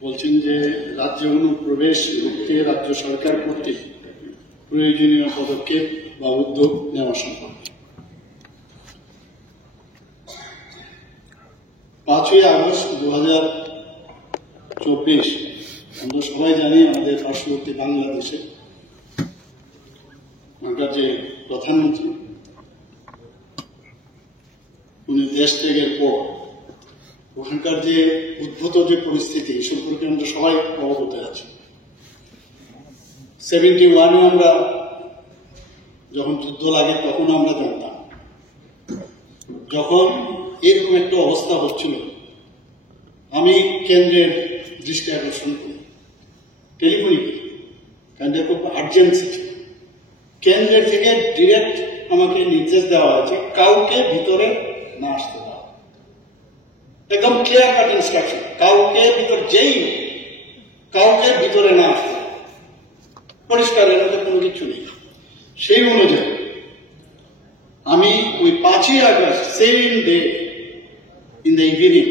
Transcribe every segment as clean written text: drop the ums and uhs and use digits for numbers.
বলছেন যে রাজ্যে অনুপ্রবেশ রুখতে রাজ্য সরকার কর্তৃক প্রয়োজনীয় পদক্ষেপ বা উদ্যোগ নেওয়া সম্ভব। 5ই আগস্ট 2024 আমরা সবাই জানি আমাদের পার্শ্ববর্তী বাংলাদেশে ওখানকার যে প্রধানমন্ত্রী উনি দেশ ত্যাগের পর ওখানকার যে উদ্ভূত যে পরিস্থিতি সম্পর্কে আমরা সবাই অবগত আছি। 71-এ আমরা যখন যুদ্ধ লাগে তখন আমরা জানতাম, যখন এরকম একটা অবস্থা হচ্ছিল আমি কেন্দ্রের দৃষ্টি আকর্ষণ করি টেলিফোনিকে, কারণ খুব আর্জেন্সি ছিল। কেন্দ্রের থেকে ডিরেক্ট আমাকে নির্দেশ দেওয়া হয়েছে কাউকে ভিতরে না আসতে দেওয়া, একদম ক্লিয়ার কাট ইনস্ট্রাকশন, কাউকে কাউকে ভিতরে না আসতে, পরিষ্কার, এর মধ্যে কোনো কিছু নেই। সেই অনুযায়ী আমি ওই 5ই August same day in the evening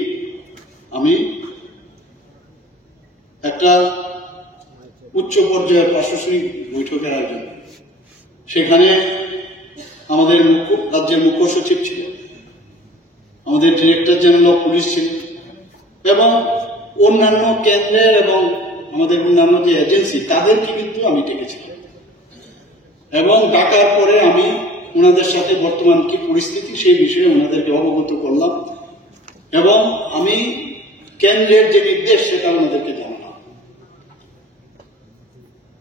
আমি একটা উচ্চ পর্যায়ের প্রশাসনিক বৈঠকের আয়োজন, সেখানে আমাদের রাজ্যের মুখ্য সচিব ছিল, আমাদের ডিরেক্টর জেনারেল অফ পুলিশ ছিল এবং অন্যান্য কেন্দ্রের এবং আমাদের অন্যান্য যে এজেন্সি তাদেরকে কিন্তু আমি ডেকেছিলাম এবং ডাকার পরে আমি ওনাদের সাথে বর্তমান কি পরিস্থিতি সেই বিষয়ে ওনাদেরকে অবগত করলাম এবং আমি কেন্দ্রের যে নির্দেশ সেটা ওনাদেরকে জানালাম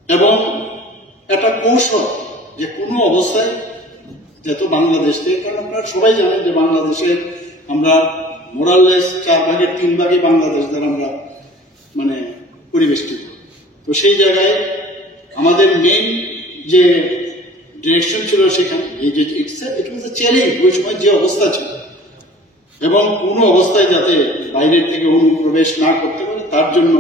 এবং একটা কৌশল যে কোনো অবস্থায় যেহেতু বাংলাদেশ থেকে, কারণ আপনারা সবাই জানেন যে বাংলাদেশে আমরা মোরাললেস 4 ভাগের 3 ভাগে বাংলাদেশ দ্বারা আমরা মানে পরিবেষ্টিত, তো সেই জায়গায় আমাদের মেইন যে ডিরেকশন ছিল সেখানে এই যে ইট ওয়াজ এ চ্যালেঞ্জ ওই সময় যে অবস্থা ছিল এবং কোনো অবস্থায় যাতে বাইরের থেকে অনুপ্রবেশ না করতে পারে তার জন্য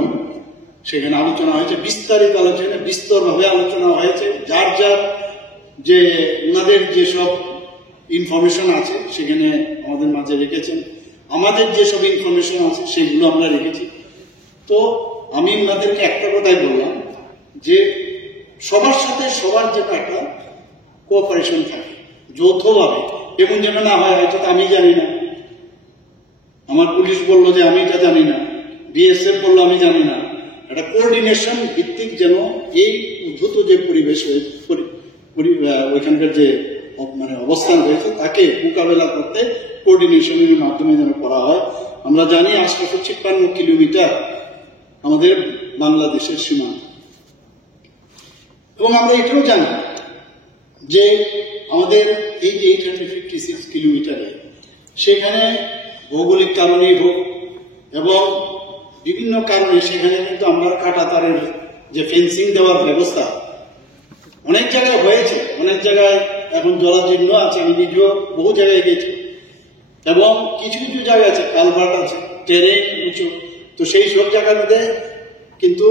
সেখানে আলোচনা হয়েছে, বিস্তারিত আলোচনা, বিস্তরভাবে আলোচনা হয়েছে। যার যার যে ওনাদের যেসব ইনফরমেশন আছে সেখানে আমাদের মাঝে রেখেছেন, আমাদের যেসব ইনফরমেশন আছে সেগুলো আমরা রেখেছি। তো আমি ওনাদেরকে একটা কথাই বললাম যে সবার সাথে সবার যেন একটা কোঅপারেশন থাকে যৌথভাবে, এমন যেন না হয় হয়তো আমি জানি না, আমার পুলিশ বললো যে আমি এটা জানি না, বিএসএফ বললো আমি জানি না, একটা কোঅর্ডিনেশন ভিত্তিক যেন এই উদ্ভূত যে পরিবেশ ওইখানকার যে মানে অবস্থান রয়েছে তাকে মোকাবেলা করতে কোঅর্ডিনেশনের মাধ্যমে যেন করা হয়। আমরা জানি 856 কিলোমিটার আমাদের বাংলাদেশের সীমান্ত এবং আমরা এটাও জানি যে আমাদের এই যে 856 কিলোমিটারে সেখানে ভৌগোলিক কারণেই হোক এবং বিভিন্ন কারণে সেখানে কিন্তু আমরা কাঁটাতারের যে ফেন্সিং দেওয়ার ব্যবস্থা অনেক জায়গায় হয়েছে, অনেক জায়গায় এখন জলাজীর্ণ আছে, আমি নিজেও বহু জায়গায় গেছি এবং কিছু কিছু জায়গা আছে কালভার্ট আছে, টেরেন উঁচু, তো সেই সব জায়গার মধ্যে কিন্তু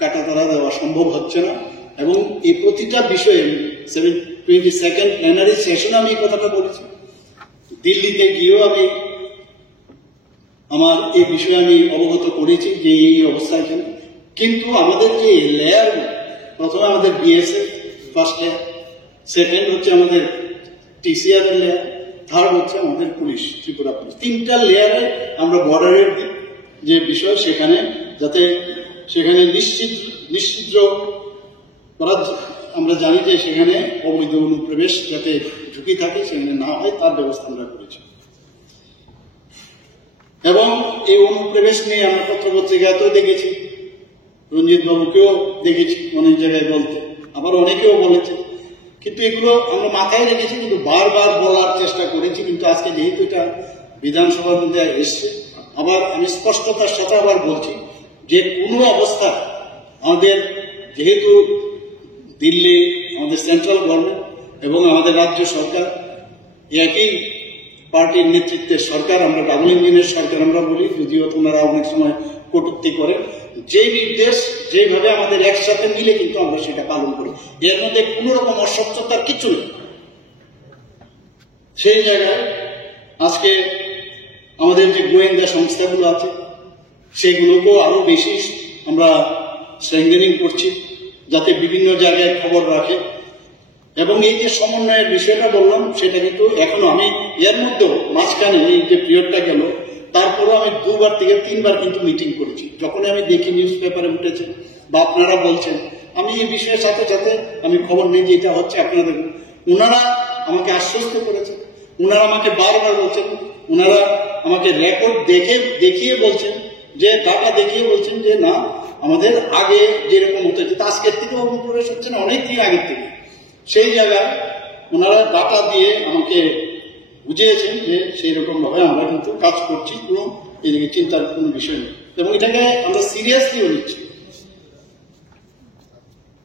কাঁটাতারা দেওয়া সম্ভব হচ্ছে না এবং এই প্রতিটা বিষয়ে 22nd প্ল্যানারি সেশনে আমি এই কথাটা বলেছি, দিল্লিতে গিয়েও আমি আমার এই বিষয়ে আমি অবগত করেছি যে এই অবস্থা এখানে। কিন্তু আমাদের যে লেয়ার, প্রথমে আমাদের বিএসএফ ফার্স্ট লেয়ার, সেকেন্ড হচ্ছে আমাদের টিসিআর লেয়ার, থার্ড হচ্ছে আমাদের পুলিশ, ত্রিপুরা পুলিশ, 3টা লেয়ারে আমরা বর্ডারের যে বিষয় সেখানে যাতে সেখানে নিশ্চিদ্র করা, আমরা জানি যে সেখানে অবৈধ অনুপ্রবেশ যাতে ঝুঁকি থাকে সেখানে না হয় তার ব্যবস্থা আমরা করেছি এবং এই অনুপ্রবেশ নিয়ে আমরা পত্রপত্রিকাতেও দেখেছি, রঞ্জিত বাবুকেও দেখেছি অনেক জায়গায় বলতে, আবার অনেকেও বলেছে, কিন্তু এগুলো আমরা মাথায় রেখেছি কিন্তু বারবার বলার চেষ্টা করেছি। কিন্তু আজকে যেহেতু এটা বিধানসভার মধ্যে এসছে, আবার আমি স্পষ্টতার সাথে আবার বলছি যে কোনো অবস্থা আমাদের যেহেতু দিল্লি আমাদের সেন্ট্রাল গভর্নমেন্ট এবং আমাদের রাজ্য সরকার একই পার্টির নেতৃত্বের সরকার, আমরা ডাবল ইঞ্জিনের সরকার আমরা বলি, যদিও তোমরা অনেক সময় কটূক্তি করে, যে নির্দেশ যেভাবে আমাদের একসাথে মিলে কিন্তু আমরা সেটা পালন করি, এর মধ্যে কোন রকম অস্বচ্ছতার কিছু নেই। সেই জায়গায় আজকে আমাদের যে গোয়েন্দা সংস্থাগুলো আছে সেগুলোকেও আরো বেশি আমরা স্ট্রেংথেনিং করছি, যাতে বিভিন্ন জায়গায় খবর রাখে। এবং এই যে সমন্বয়ের বিষয়টা বললাম, সেটা কিন্তু এখনো আমি এর মধ্যেও মাঝখানে এই যে পিরিয়ডটা গেল, তারপরেও আমি 2বার থেকে 3বার কিন্তু মিটিং করেছি। যখন আমি দেখি নিউজ পেপারে উঠেছে বা আপনারা বলছেন, আমি এই বিষয়ের সাথে সাথে আমি খবর নিই যে এটা হচ্ছে, আপনারা দেখুন। ওনারা আমাকে আশ্বস্ত করেছেন, ওনারা আমাকে বারবার বলছেন, ওনারা আমাকে রেকর্ড দেখিয়ে বলছেন, যে ডাটা দেখিয়ে বলছেন যে না, আমাদের আগে যেরকম হতো, আজকের থেকে অনুপ্রবেশ হচ্ছে না, অনেক দিন আগের থেকে। সেই জায়গায় ওনারা ডাটা দিয়ে আমাকে বুঝিয়েছেন যে সেই রকম ভাবে আমরা কিন্তু কাজ করছি, কোনো এদিকে চিন্তার কোনো বিষয় নেই, এবং এটাকে আমরা সিরিয়াসলিও নিচ্ছি।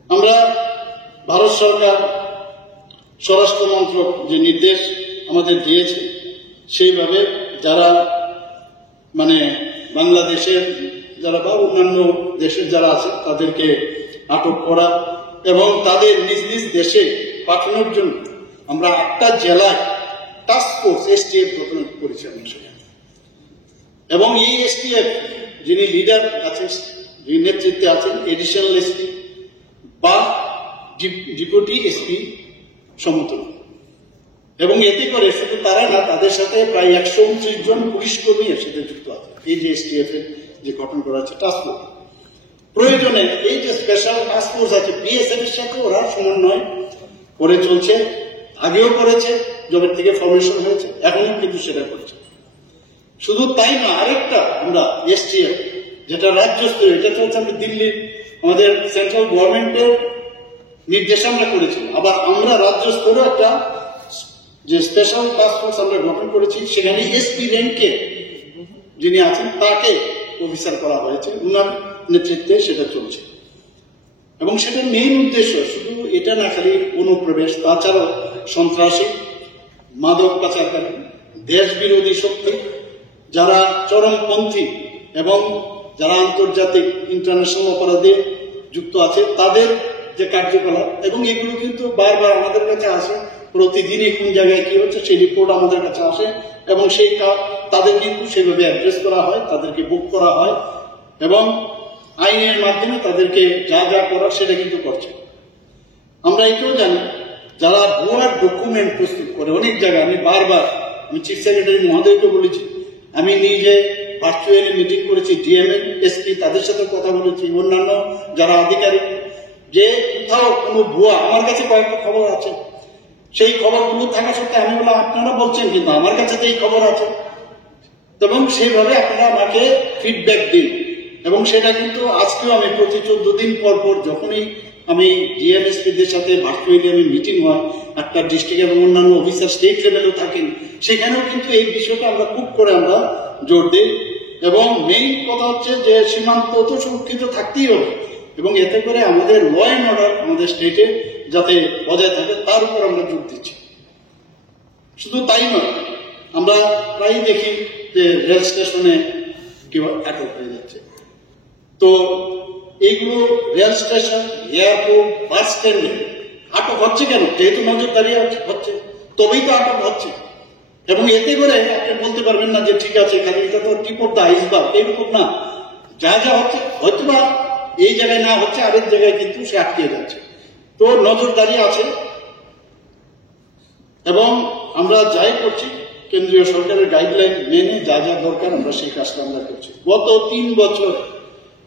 আমরা ভারত সরকার স্বরাষ্ট্র মন্ত্রক যে নির্দেশ আমাদের দিয়েছে, সেইভাবে যারা মানে বাংলাদেশের যারা বা অন্যান্য দেশের যারা আছে তাদেরকে আটক করা এবং তাদের নিজ নিজ দেশে পাঠানোর জন্য আমরা 8টা জেলায় টাস্ক ফোর্স এসটিএফ গঠন করেছি আমরা সেখানে। এবং এই এসটিএফ যিনি লিডার আছেন, যিনি নেতৃত্বে আছেন, এডিশনাল এসপি বা ডেপুটি এসপি সমতুল্য। এবং এতে করে শুধু তারা না, তাদের সাথে প্রায় 129 জন পুলিশ কর্মী এর সাথে যুক্ত আছে। এই যে এসটিএফ এর যে গঠন করা আছে টাস্ক ফোর্স, প্রয়োজনে এই যে স্পেশাল টাস্ক ফোর্স আছে বিএসএফ এর সাথে ওরা সমন্বয় করে চলছে, আগেও করেছে, যবে থেকে ফরমেশন হয়েছে, এখনো কিন্তু সেটা করছে। শুধু তাই না, আরেকটা আমরা এসটিএফ যেটা রাজ্য স্তরে, এটা হচ্ছে আমরা দিল্লির আমাদের সেন্ট্রাল গভর্নমেন্টের নির্দেশ আমরা করেছি, আবার আমরা রাজ্য স্তরে একটা যে স্পেশাল টাস্ক ফোর্স আমরা গঠন করেছি, সেখানে এসপি র্যাঙ্কে যিনি আছেন তাকে অফিসার করা হয়েছে, উনার নেতৃত্বে সেটা চলছে। এবং সেটার মেইন উদ্দেশ্য শুধু এটা না, খালি অনুপ্রবেশ, তাছাড়াও সন্ত্রাসী, মাদক পাচারকারী, দেশ বিরোধী শক্তি, যারা চরমপন্থী এবং যারা আন্তর্জাতিক ইন্টারন্যাশনাল অপরাধে যুক্ত আছে, তাদের যে কার্যকলাপ, এবং এগুলো কিন্তু বারবার আমাদের কাছে আসে, প্রতিদিনই কোন জায়গায় কি হচ্ছে সেই রিপোর্ট আমাদের কাছে আসে, এবং সেই তাদের কিন্তু সেভাবে অ্যাড্রেস করা হয়, তাদেরকে বুক করা হয়, এবং আইনের মাধ্যমে তাদেরকে যা যা করার সেটা কিন্তু করছে। আমরা এটাও জানি, যারা ভুয়া ডকুমেন্ট প্রস্তুত করে অনেক জায়গায়, আমি চিফ সেক্রেটারি মহোদয়কে বলেছি, আমি নিজে ভার্চুয়ালি মিটিং করেছি, ডিএমএ এসপি তাদের সাথে কথা বলেছি, অন্যান্য যারা আধিকারিক, যে কোথাও কোনো ভুয়া, আমার কাছে কয়েকটা খবর আছে, সেই খবরগুলো থাকা সত্ত্বে আমি বললাম আপনারা বলছেন কিন্তু আমার কাছে তো এই খবর আছে, এবং সেইভাবে আপনারা আমাকে ফিডব্যাক দিন। এবং সেটা কিন্তু আজকেও আমি প্রতি 14 দিন পর পর যখনই আমি ডিএমএসপিদের সাথে ভার্চুয়ালি আমি মিটিং হয়, একটা ডিস্ট্রিক্ট এবং অন্যান্য অফিসার স্টেট লেভেলেও থাকেন, সেখানেও কিন্তু এই বিষয়টা আমরা খুব করে আমরা জোর দিই। এবং মেইন কথা হচ্ছে যে সীমান্ত তো সুরক্ষিত থাকতেই হবে, এবং এতে করে আমাদের ল অ্যান্ড অর্ডার আমাদের স্টেটে যাতে বজায় থাকে তার উপর আমরা জোর দিচ্ছি। শুধু তাই নয়, আমরা প্রায় দেখি যে রেল স্টেশনে কেউ আটক হয়ে যাচ্ছে। তো এইগুলো রেল স্টেশন, এয়ারপোর্ট, বাস স্ট্যান্ডে আটক হচ্ছে কেন? যেহেতু নজরদারি হচ্ছে, তবেই তো আটক হচ্ছে। এবং এতে করে আপনি বলতে পারবেন না যে ঠিক আছে, খালি এটা তো টিপ অফ দ্য আইসবার্গ, এইরকম না। যা যা হচ্ছে, হয়তো বা এই জায়গায় না হচ্ছে, আরেক জায়গায় কিন্তু সে আটকে যাচ্ছে। তো নজরদারি আছে, এবং আমরা যাই করছি কেন্দ্রীয় সরকারের গাইডলাইন মেনে যা যা দরকার আমরা সেই কাজটা আমরা করছি। গত 3 বছর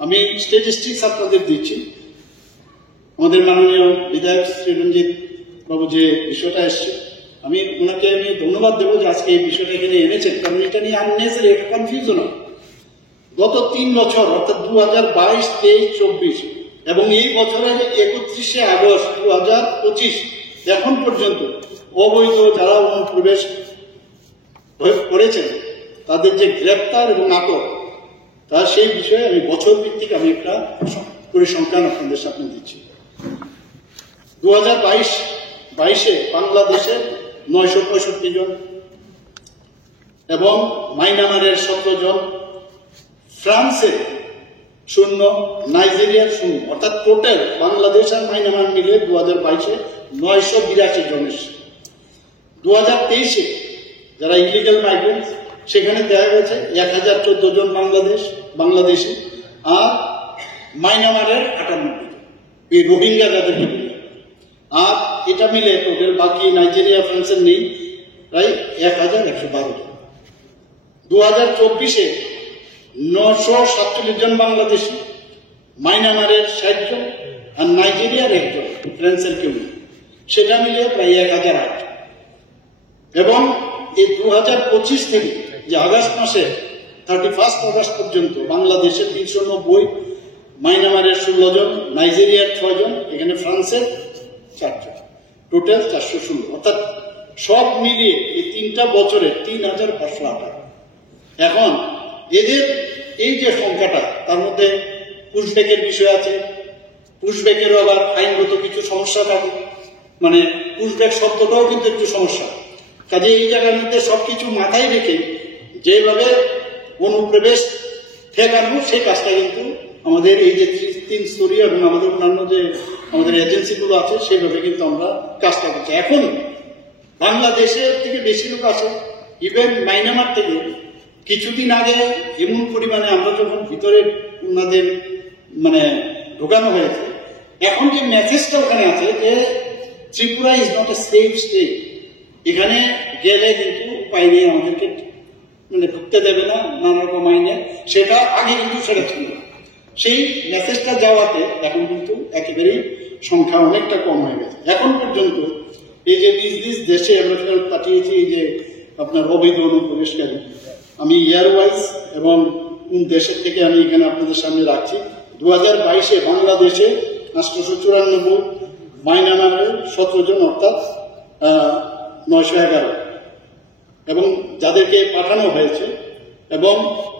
আমি স্ট্যাটিস্টিক্স আপনাদের দিচ্ছি। আমাদের মাননীয় বিধায়ক শ্রীরঞ্জিত বাবু যে বিষয়টা এসছে, আমি ওনাকে ধন্যবাদ দেবো যে আজকে এই বিষয়টা এখানে এনেছেন, কারণ এটা নিয়ে আননেসারি একটা কনফিউশন হয়। গত 3 বছর অর্থাৎ 2022, 23, 24 এবং এই বছরের 31শে আগস্ট 2025 এখন পর্যন্ত অবৈধ যারা অনুপ্রবেশ করেছেন তাদের যে গ্রেপ্তার এবং আটক, তা সেই বিষয়ে আমি বছর ভিত্তিক আমি একটা পরিসংখ্যান আপনাদের সামনে দিচ্ছি। 2022-22 বাংলাদেশে 965 জন, এবং মায়ানমারের 17 জন, ফ্রান্সে 0, নাইজেরিয়ার 0, অর্থাৎ টোটাল বাংলাদেশ আর মায়ানমার মিলে 2022-এ 982 জন এসেছে। 2023-এ যারা ইলিগাল মাইগ্রেন্ট সেখানে দেখা গেছে 1014 জন বাংলাদেশি আর মায়ানমারের 98 জন, এই রোহিঙ্গা যাদেরকে মিলে। আর এটা মিলে টোটাল বাকি নাইজেরিয়া ফ্রান্সের নেই প্রায় 1112 জন। 2024-এ 947 জন বাংলাদেশি, মায়ানমারের 60 জন আর নাইজেরিয়ার 1 জন, ফ্রান্সের কেউ নেই, সেটা মিলে প্রায় 1008। এবং এই 2025 থেকে যে আগস্ট মাসে 31 আগস্ট পর্যন্ত বাংলাদেশে 390, মায়ানমারের 16 জন, নাইজেরিয়ার 6 জন, এখানে ফ্রান্সের 4 জন, টোটাল 416। অর্থাৎ সব মিলিয়ে এই 3টা বছরে 3508। এখন এদের এই যে সংখ্যাটা, তার মধ্যে পুশব্যাকের বিষয় আছে, পুশব্যাকেরও আবার আইনগত কিছু সমস্যা থাকে, মানে পুশব্যাক শব্দটাও কিন্তু একটু সমস্যা। কাজে এই জায়গার মধ্যে সবকিছু মাথায় রেখে যেভাবে অনুপ্রবেশ ঠেকানো, সেই কাজটা কিন্তু আমাদের এই যে 3 স্তরীয় এবং আমাদের অন্যান্য যে আমাদের এজেন্সিগুলো আছে সেইভাবে কিন্তু আমরা কাজটা করছি। এখন বাংলাদেশের থেকে বেশি লোক আসে, ইভেন মায়ানমার থেকে। কিছুদিন আগে এমন পরিমাণে আমরা যখন ভিতরে ওনাদের মানে ঢোকানো হয়েছে, এখন যে মেসেজটা ওখানে আছে যে Tripura is not a safe state, এখানে গেলে কিন্তু উপায় নেই, আমাদেরকে মানে ঢুকতে দেবে না, নানা রকম আইনে, সেটা আগে কিন্তু সেটা ছিল না। সেই মেসেজটা যাওয়াতে এখন কিন্তু একেবারেই সংখ্যা অনেকটা কম হয়ে গেছে। এখন পর্যন্ত এই যে নিজ নিজ দেশে আমরা ফেরত পাঠিয়েছি এই যে আপনার অবৈধ অনুপ্রবেশকারী, আমি ইয়ার ওয়াইজ এবং কোন দেশের থেকে আমি এখানে আপনাদের সামনে রাখছি। 2022-এ বাংলাদেশে 894, মায়ানমারে 17 জন, অর্থাৎ 911, এবং যাদেরকে পাঠানো হয়েছে। এবং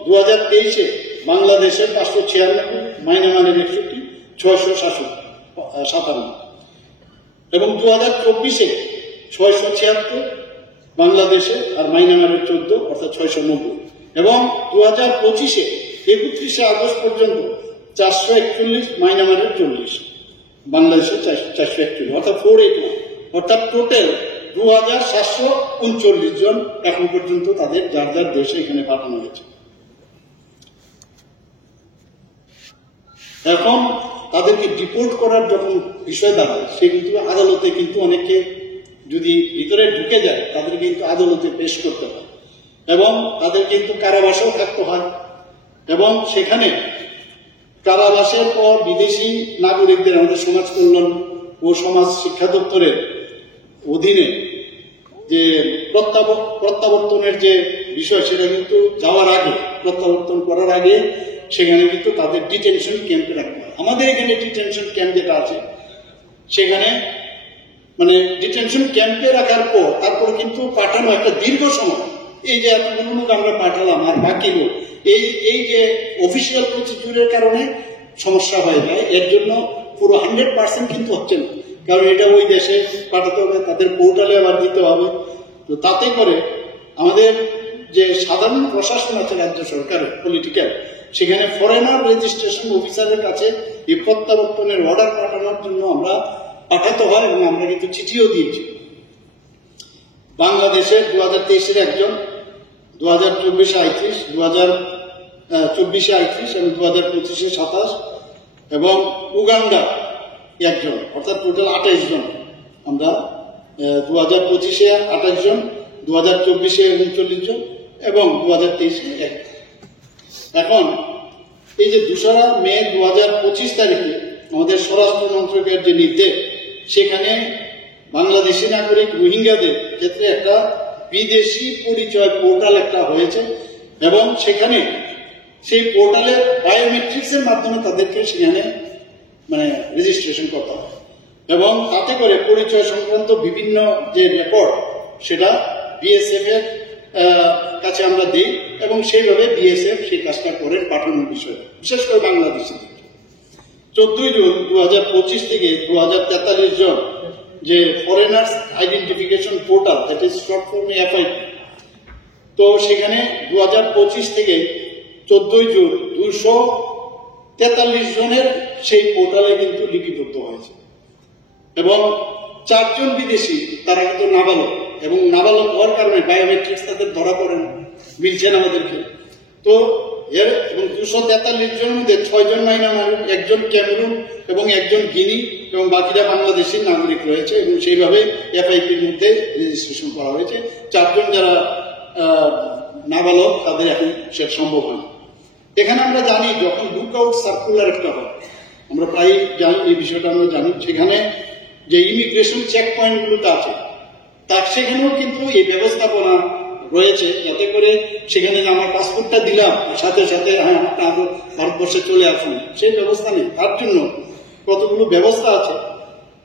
2023-এ বাংলাদেশে 596, মায়ানমারের 61, 657, এবং 2024-এ 676 বাংলাদেশে আর মায়ানমারের 14, অর্থাৎ 690, এবং 2025-এ 31 আগস্ট পর্যন্ত 441, মায়ানমারের 40, বাংলাদেশে 441, অর্থাৎ 481, অর্থাৎ টোটাল 2739 জন এখন পর্যন্ত তাদের যার যার দেশে এখানে পাঠানো হয়েছে। এখন তাদেরকে ডিপোর্ট করার যখন বিষয় দাঁড়ায়, সে কিন্তু আদালতে কিন্তু অনেকে যদি ভিতরে ঢুকে যায় তাদের কিন্তু আদালতে পেশ করতে হয়, এবং তাদের কিন্তু কারাবাসেও থাকতে হয়। এবং সেখানে কারাবাসের পর বিদেশি নাগরিকদের আমাদের সমাজ কল্যাণ ও সমাজ শিক্ষা দপ্তরের অধীনে যে প্রত্যাবর্তনের যে বিষয়, সেটা কিন্তু যাওয়ার আগে, প্রত্যাবর্তন করার আগে সেখানে কিন্তু তাদের ডিটেনশন ক্যাম্পে রাখতে হয়। আমাদের এখানে ডিটেনশন ক্যাম্প যেটা আছে, সেখানে মানে ডিটেনশন ক্যাম্পে রাখার পর তারপর কিন্তু পাঠানো একটা দীর্ঘ সময়। এই যে এতগুলো লোক আমরা পাঠালাম আর বাকি লোক, এই যে অফিসিয়াল প্রসিডিউরের কারণে সমস্যা হয়ে যায়। এর জন্য পুরো 100% কিন্তু হচ্ছে না, কারণ এটা ওই দেশে পাঠাতে হবে, তাদের পোর্টালে আবার দিতে হবে। তো তাতে করে আমাদের যে সাধারণ প্রশাসন আছে রাজ্য সরকারের পলিটিক্যাল, সেখানে ফরেনার রেজিস্ট্রেশন অফিসারের কাছে এই প্রত্যাবর্তনের অর্ডার পাঠানোর জন্য আমরা পাঠাতে হয়, এবং আমরা কিন্তু চিঠিও দিয়েছি। বাংলাদেশের 2023-এর 1 জন, 2024-এ 38, 2024-এ 38 এবং 2025-এ 27, এবং উগান্ডা 1 জন, অর্থাৎ টোটাল 28 জন। আমরা 2025-এ 28 জন, 2024-এ 39 জন এবং 2023-এ 1 জন। এখন এই যে 2রা মে 2025 তারিখে আমাদের স্বরাষ্ট্র মন্ত্রকের যে নির্দেশ, সেখানে বাংলাদেশি নাগরিক রোহিঙ্গাদের ক্ষেত্রে একটা বিদেশি পরিচয় পোর্টাল একটা হয়েছে, এবং সেখানে সেই পোর্টালের বায়োমেট্রিক্সের মাধ্যমে তাদেরকে সেখানে মানে রেজিস্ট্রেশন করতে হবে, এবং তাতে করে পরিচয় সংক্রান্ত বিভিন্ন যে রেকর্ড, সেটা বিএসএফ এর কাছে আমরা দিই, এবং সেইভাবে বিএসএফ সেই কাজটা করে পাঠানোর বিষয়। বিশেষ করে বাংলাদেশে 14 জুন 2025 থেকে 2043 জন যে foreigners identification portal, that is short form FIP, তো সেখানে 2025 থেকে 14 জুন 243 জনের সেই পোর্টালে কিন্তু লিপিবদ্ধ হয়েছে, এবং 4 জন বিদেশি, তারা কিন্তু নাবালক, এবং নাবালক হওয়ার কারণে বায়োমেট্রিক্স তাদের ধরা পড়ে না, মিলছেন আমাদেরকে। তো এর এবং 243 জনের মধ্যে 6 জন মায়ানমার, 1 জন ক্যামেরুন এবং 1 জন গিনি এবং বাকিরা বাংলাদেশি নাগরিক রয়েছে এবং সেইভাবে এফআইপির মধ্যে রেজিস্ট্রেশন করা হয়েছে। 4 জন যারা নাবালক তাদের এখন সে সম্ভব হয়। এখানে আমরা জানি যখন লুক আউট সার্কুলার একটা হয়, আমরা প্রায় জানি এই বিষয়টা আমরা জানি, সেখানে যে ইমিগ্রেশন চেক পয়েন্টগুলোতে আছে তার সেখানেও কিন্তু এই ব্যবস্থাপনা রয়েছে, যাতে করে সেখানে যে আমার পাসপোর্টটা দিলাম সাথে সাথে হ্যাঁ আপনার ভারতবর্ষে চলে আসুন, সেই ব্যবস্থা নেই। তার জন্য কতগুলো ব্যবস্থা আছে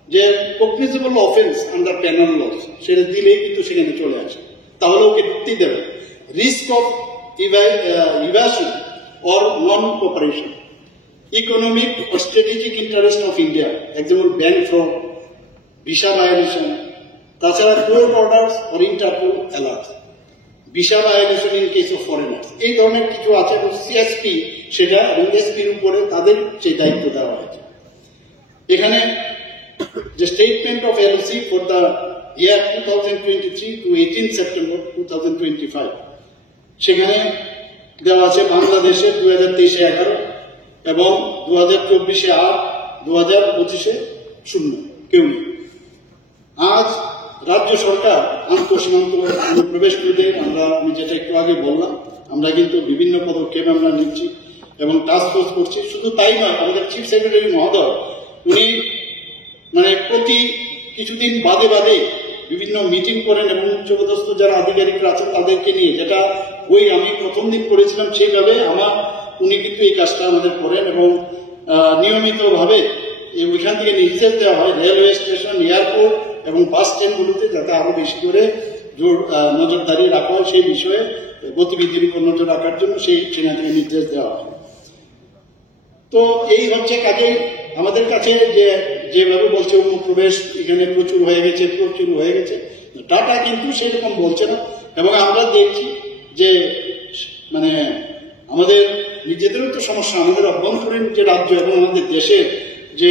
যে কগনিজেবল অফেন্স আন্ডার পেনাল ল, সেটা দিলেই কিন্তু সেখানে চলে আসে, তাহলে ওকে ঢুকতেই দেবে। Risk of evasion or non-cooperation, economic or strategic interest of India, example bank fraud, visa violation, তাছাড়া court orders or Interpol alert, visa violation in case of foreigners, এই ধরনের কিছু আছে। সিএসপি সেটা এবং এসপির উপরে তাদের সেই দায়িত্ব দেওয়া হয়েছে। এখানে যে statement of LC for the year 2023 to 18 September 2025, সেখানে দেওয়া আছে বাংলাদেশে 2023-এ 11 এবং 2024-এ 8, 2025-এ 0, কেউ নেই। আজ রাজ্য সরকার আন্তঃসীমান্ত অনুপ্রবেশকারীদের আমি যেটা একটু আগে বললাম, আমরা কিন্তু বিভিন্ন পদক্ষেপ আমরা নিচ্ছি এবং টাস্ক ফোর্স করছি। শুধু তাই নয়, আমাদের চিফ সেক্রেটারি মহোদয় উনি মানে প্রতি কিছুদিন বাদে বাদে বিভিন্ন মিটিং করেন এবং উচ্চপদস্থ যারা আধিকারিকরা আছেন তাদেরকে নিয়ে, যেটা ওই আমি প্রথম দিন করেছিলাম সেইভাবে উনি কিন্তু এই কাজটা আমাদের করেন এবং নিয়মিতভাবে ওইখান থেকে নির্দেশ দেওয়া হয় রেলওয়ে স্টেশন, এয়ারপোর্ট এবং বাস স্ট্যান্ডগুলোতে যাতে আরো বেশি করে নজরদারি রাখা হয়, সেই বিষয়ে গতিবিধির উপর নজর রাখার জন্য সেখান থেকে নির্দেশ দেওয়া হয়। তো এই হচ্ছে কাজে আমাদের কাছে যেভাবে বলছে অনুপ্রবেশ এখানে প্রচুর হয়ে গেছে, ডাটা কিন্তু সেরকম বলছে না। এবং আমরা দেখছি যে মানে আমাদের নিজেদেরও তো সমস্যা, আমাদের অভ্যন্তরীণ যে রাজ্য এবং আমাদের দেশের যে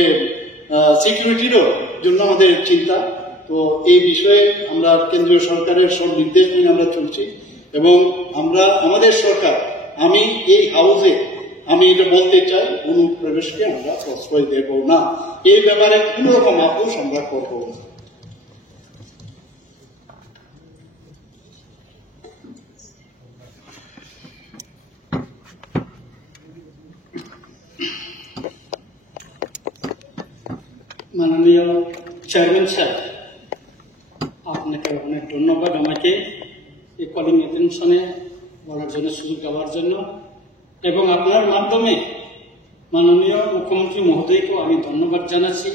সিকিউরিটিরও জন্য আমাদের চিন্তা। তো এই বিষয়ে আমরা কেন্দ্রীয় সরকারের সব নির্দেশ নিয়ে আমরা চলছি এবং আমাদের সরকার, আমি এই হাউসে আমি এটা বলতে চাই, অনুপ্রবেশকে আমরা প্রশ্রয় দেব না, এই ব্যাপারে কোন রকম আপোষ আমরা করব না। মাননীয় চেয়ারম্যান সাহেব, আপনাকে অনেক ধন্যবাদ আমাকে এই কলিং অ্যাটেনশনে বলার জন্য, সুযোগ দেওয়ার জন্য, এবং আপনার মাধ্যমে মাননীয় মুখ্যমন্ত্রী মহোদয়কেও আমি ধন্যবাদ জানাচ্ছি।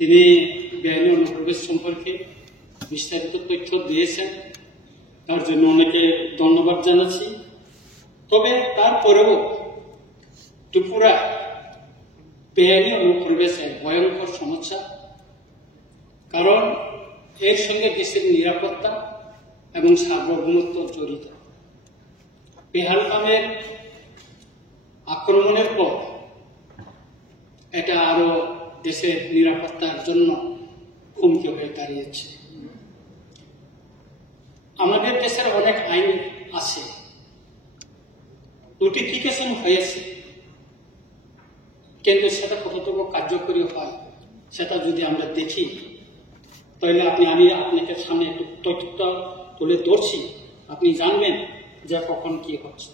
তিনি বেআইনি অনুপ্রবেশ সম্পর্কে বিস্তারিত তথ্য দিয়েছেন, তার জন্য অনেকে ধন্যবাদ জানাচ্ছি। তবে তারপরেও ত্রিপুরা বেআইনি অনুপ্রবেশ এক ভয়ঙ্কর সমস্যা, কারণ এর সঙ্গে দেশের নিরাপত্তা এবং সার্বভৌমত্ব জড়িত। পেহেলগামের আক্রমণের পর এটা আরো দেশের নিরাপত্তার জন্য হুমকি হয়ে দাঁড়িয়েছে। আমাদের দেশের অনেক আইন আছে, নোটিফিকেশন হয়েছে, কিন্তু সেটা কতটুকু কার্যকরী হয় সেটা যদি আমরা দেখি, তাহলে আমি আপনাকে সামনে একটু তথ্য তুলে ধরছি, আপনি জানবেন যে কখন কি হচ্ছে।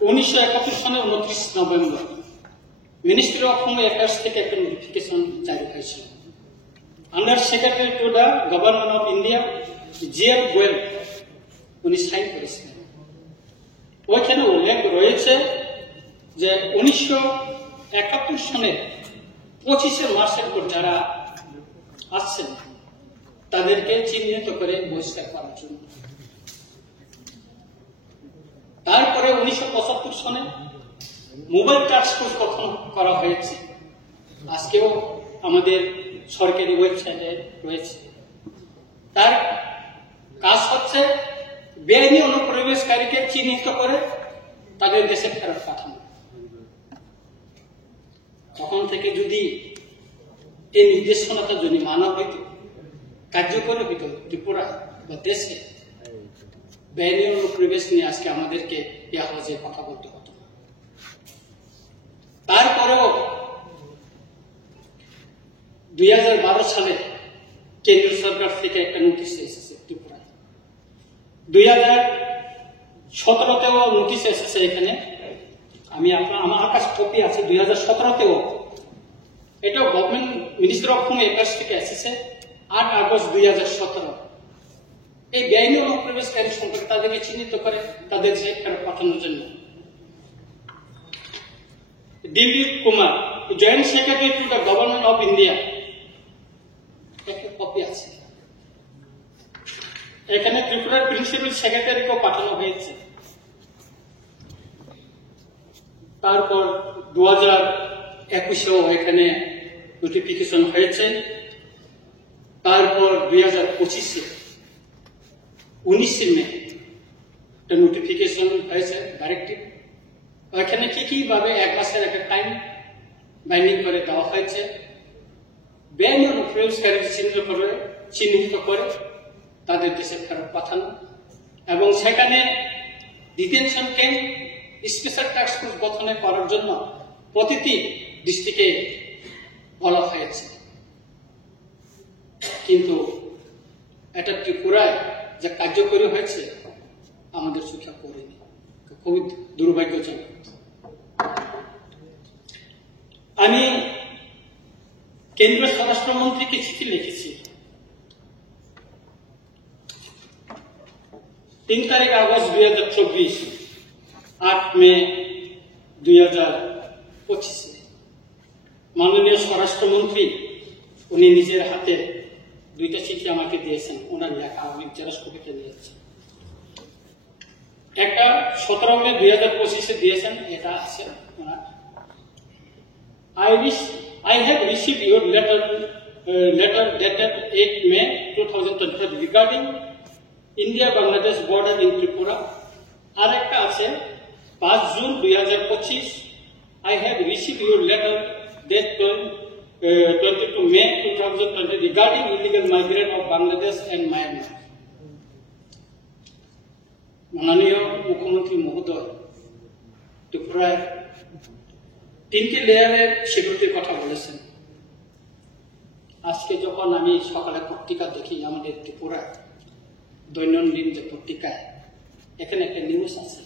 1971 সালের 29 November ministry of home affairs থেকে একটা নোটিফিকেশন জারি হয়েছিল। Under secretary to the governor of India GF Goel উনি সাইন করেছিলেন। ওইখানে উল্লেখ রয়েছে যে 1971 সালের 25শে মার্চের পর যারা আসছেন তাদেরকে চিহ্নিত করে বহিষ্কার করার জন্য। তারপরে 1975 সালে মোবাইল টাস্ক ফোর্স গঠন করা হয়েছে, আজকেও আমাদের সরকারি ওয়েবসাইটে রয়েছে। তার কাজ হচ্ছে বেআইনি অনুপ্রবেশকারীকে চিহ্নিত করে তাদের দেশে ফেরত পাঠানো। তখন থেকে যদি এই নির্দেশনাটা যদি মানা হইত কার্যকর হইত ত্রিপুরা বা দেশে বেআইনি অনুপ্রবেশ নিয়ে আজকে আমাদেরকে এই আওয়াজে কথা বলতে হতো না। তারপরেও 2012 সালে কেন্দ্র সরকার থেকে একটা নোটিশ এসেছে ত্রিপুরায়, 2017তেও নোটিশ এসেছে। এখানে আমি আমার কাছে কপি আছে 2017তেও, এটাও government minister of home affairs থেকে এসেছে 8 আগস্ট 2017। এই বেআইনি অনুপ্রবেশকারী সম্পর্কে তাদেরকে চিহ্নিত করে তাদের দেশে ফেরত পাঠানোর জন্য। Dilip Kumar, joint secretary to the government of India, একটা কপি আছে। এখানে ত্রিপুরার প্রিন্সিপাল সেক্রেটারিকেও পাঠানো হয়েছে। তারপর 2021-এও এখানে নোটিফিকেশন হয়েছে। তারপর 2025-এ 19 মে একটা নোটিফিকেশন হয়েছে, ডাইরেক্টিভ। এখানে কি ভাবে 1 মাসের একটা টাইম বাইন্ডিং করে দেওয়া হয়েছে। বেআইনি অনুপ্রবেশকারীকে চিহ্নিত করে তাদের দেশে ফেরত পাঠানো এবং সেখানে detention camp, special task force গঠন করার জন্য প্রতিটি ডিস্ট্রিক্টে বলা হয়েছে। কিন্তু এটা ত্রিপুরায় যে কার্যকরী হয়েছে আমাদের চোখে পড়েনি, খুবই দুর্ভাগ্যজনক। আমি কেন্দ্রীয় স্বরাষ্ট্রমন্ত্রীকে চিঠি লিখেছি 3 তারিখ আগস্ট 2024, 8 মে 2025। মাননীয় স্বরাষ্ট্রমন্ত্রী উনি নিজের হাতে 2টা চিঠি আমাকে দিয়েছেন, ওনার লেখা, আমি জেরক্স কপিটা নিয়েছি। একটা 17 মে 2025-এ দিয়েছেন, এটা আছে ওনার। I have received your letter dated 8 May 2025 regarding India-Bangladesh border in Tripura. আর একটা আছে 5 June 2025, I have received your letter dated 22 May 2020 regarding illegal migrant of Bangladesh and Myanmar. মাননীয় মুখ্যমন্ত্রী মহোদয়, ত্রিপুরায় 3টি লেয়ারের সিকিউরিটির কথা বলেছেন। আজকে যখন আমি সকালে পত্রিকা দেখি, আমাদের ত্রিপুরায় দৈনন্দিন যে পত্রিকায়, এখানে একটা নিউজ আছে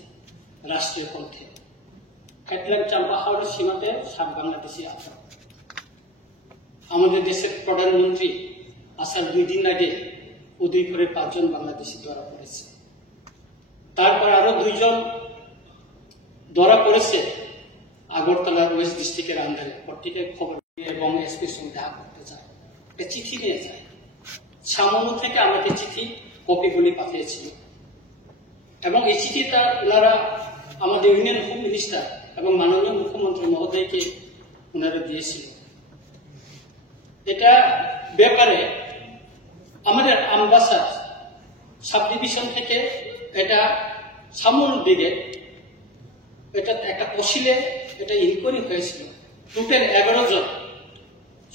রাষ্ট্রীয় কণ্ঠে, হেডলাইন চাম্পাহাওড়ের সীমাতে 7 বাংলাদেশি আটক। আমাদের দেশের প্রধানমন্ত্রী আসার 2 দিন আগে উদয়পুরে 5 জন বাংলাদেশি ধরা পড়েছে। তারপর আরো 2 জন ধরা পড়েছে আগরতলা ওয়েস্ট ডিস্ট্রিক্টের আন্ডারে। পত্রিকায় খবর এবং এসপির সঙ্গে দেখা করতে যায়, একটা চিঠি নিয়ে যায়। সামান্য থেকে আমাকে চিঠি কপিগুলি পাঠিয়েছিল এবং এই চিঠিটা ওনারা আমাদের ইউনিয়ন হোম মিনিস্টার এবং মাননীয় মুখ্যমন্ত্রী মহোদয়কে ওনারা দিয়েছিল। এটা ব্যাপারে আমাদের আমবাসা সাব ডিভিশন থেকে এটা সামনের দিকে এটা একটা তহসিলে এটা ইনকোয়ারি হয়েছিল। টোটাল 11 জন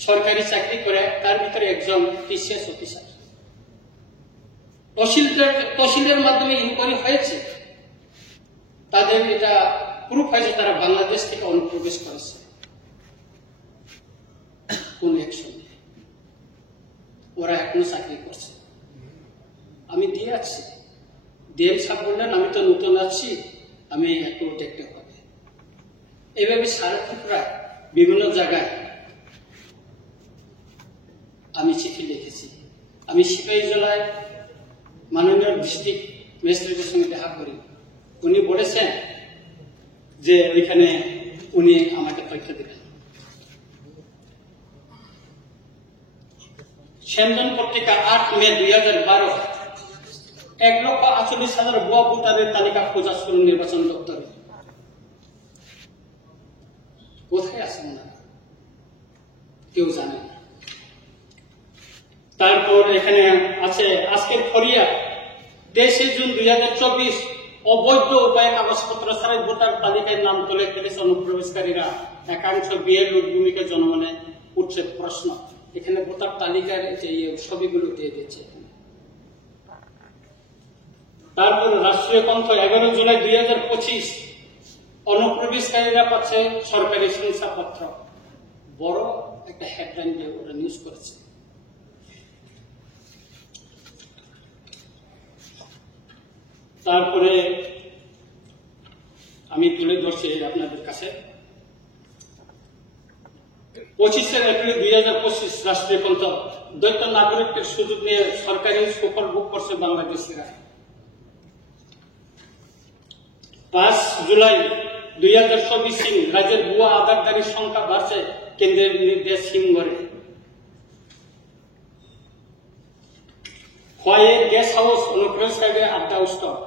সরকারি চাকরি করে, তার ভিতরে একজন টিসিএস অফিসার। তহসিলের মাধ্যমে ইনকোয়ারি হয়েছে, তাদের এটা প্রুফ হয়েছে তারা বাংলাদেশ থেকে অনুপ্রবেশ করেছে। কোন অ্যাকশন নেই, ওরা এখনো চাকরি করছে। আমি দিয়ে আছি, ডিএম সাহেব বললেন আমি তো নতুন আছি, আমি একটু দেখতে হবে। এইভাবে সারা ত্রিপুরায় বিভিন্ন জায়গায় আমি চিঠি লিখেছি। আমি সিপাহীজলায় মাননীয় ডিস্ট্রিক্ট ম্যাজিস্ট্রেটের সঙ্গে দেখা করি, উনি বলেছেন যে ওইখানে উনি আমাকে তথ্য দেবেন। সেন্দন পত্রিকা 8 মে 2012, 1,48,000 ভুয়া ভোটারের তালিকা প্রকাশ করুন নির্বাচন দপ্তরে। কোথায় আছেন ওনারা কেউ জানে না। তারপর এখানে আছে আজকের ফরিয়া 23 জুন 2024, অবৈধ উপায়ে কাগজপত্র ছাড়াই ভোটার তালিকায় নাম তুলে ফেলেছে অনুপ্রবেশকারীরা। একাংশ বিয়ের ভূমিকা জনমনে উঠছে প্রশ্ন, এখানে ভোটার তালিকার যে ছবিগুলো দিয়ে দিচ্ছে এখানে। তারপর রাষ্ট্রীয় কণ্ঠ 11 জুলাই 2025 অনুপ্রবেশকারীরা পাচ্ছে সরকারি শংসাপত্র, বড় একটা হেডলাইন দিয়ে ওরা নিউজ করেছে। তারপরে আমি তুলে ধরছি আপনাদের কাছে 25 এপ্রিল 2025 রাষ্ট্রীয় কণ্ঠ, দ্বৈত নাগরিকের সুযোগ নিয়ে সরকারি সুফল ভোগ করছে বাংলাদেশিরা। 5 জুলাই 2024 রাজ্যের ভুয়া আধারধারীর সংখ্যা বাড়ছে, কেন্দ্রের নির্দেশ হিমঘরে। খোয়াইয়ের গেস্ট হাউস অনুপ্রবেশকারী আড্ডা উৎসব,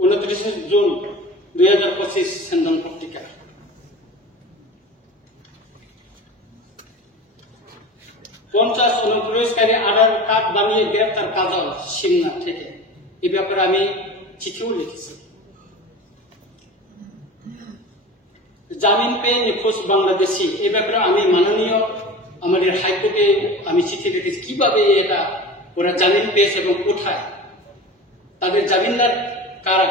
29 জুন 2025 সেন্দন পত্রিকা। অনুপ্রবেশকারী আধার কার্ড বানিয়ে গ্রেপ্তার কাজল সিমনা থেকে, এই ব্যাপারে আমি চিঠিও লিখেছি। জামিন পেয়ে নিখোঁজ বাংলাদেশি, এই ব্যাপারে আমি মাননীয় আমাদের হাইকোর্টে আমি চিঠি লিখেছি, কিভাবে এটা ওরা জামিন পেয়েছে এবং কোথায়, তাদের জামিনদার কারা,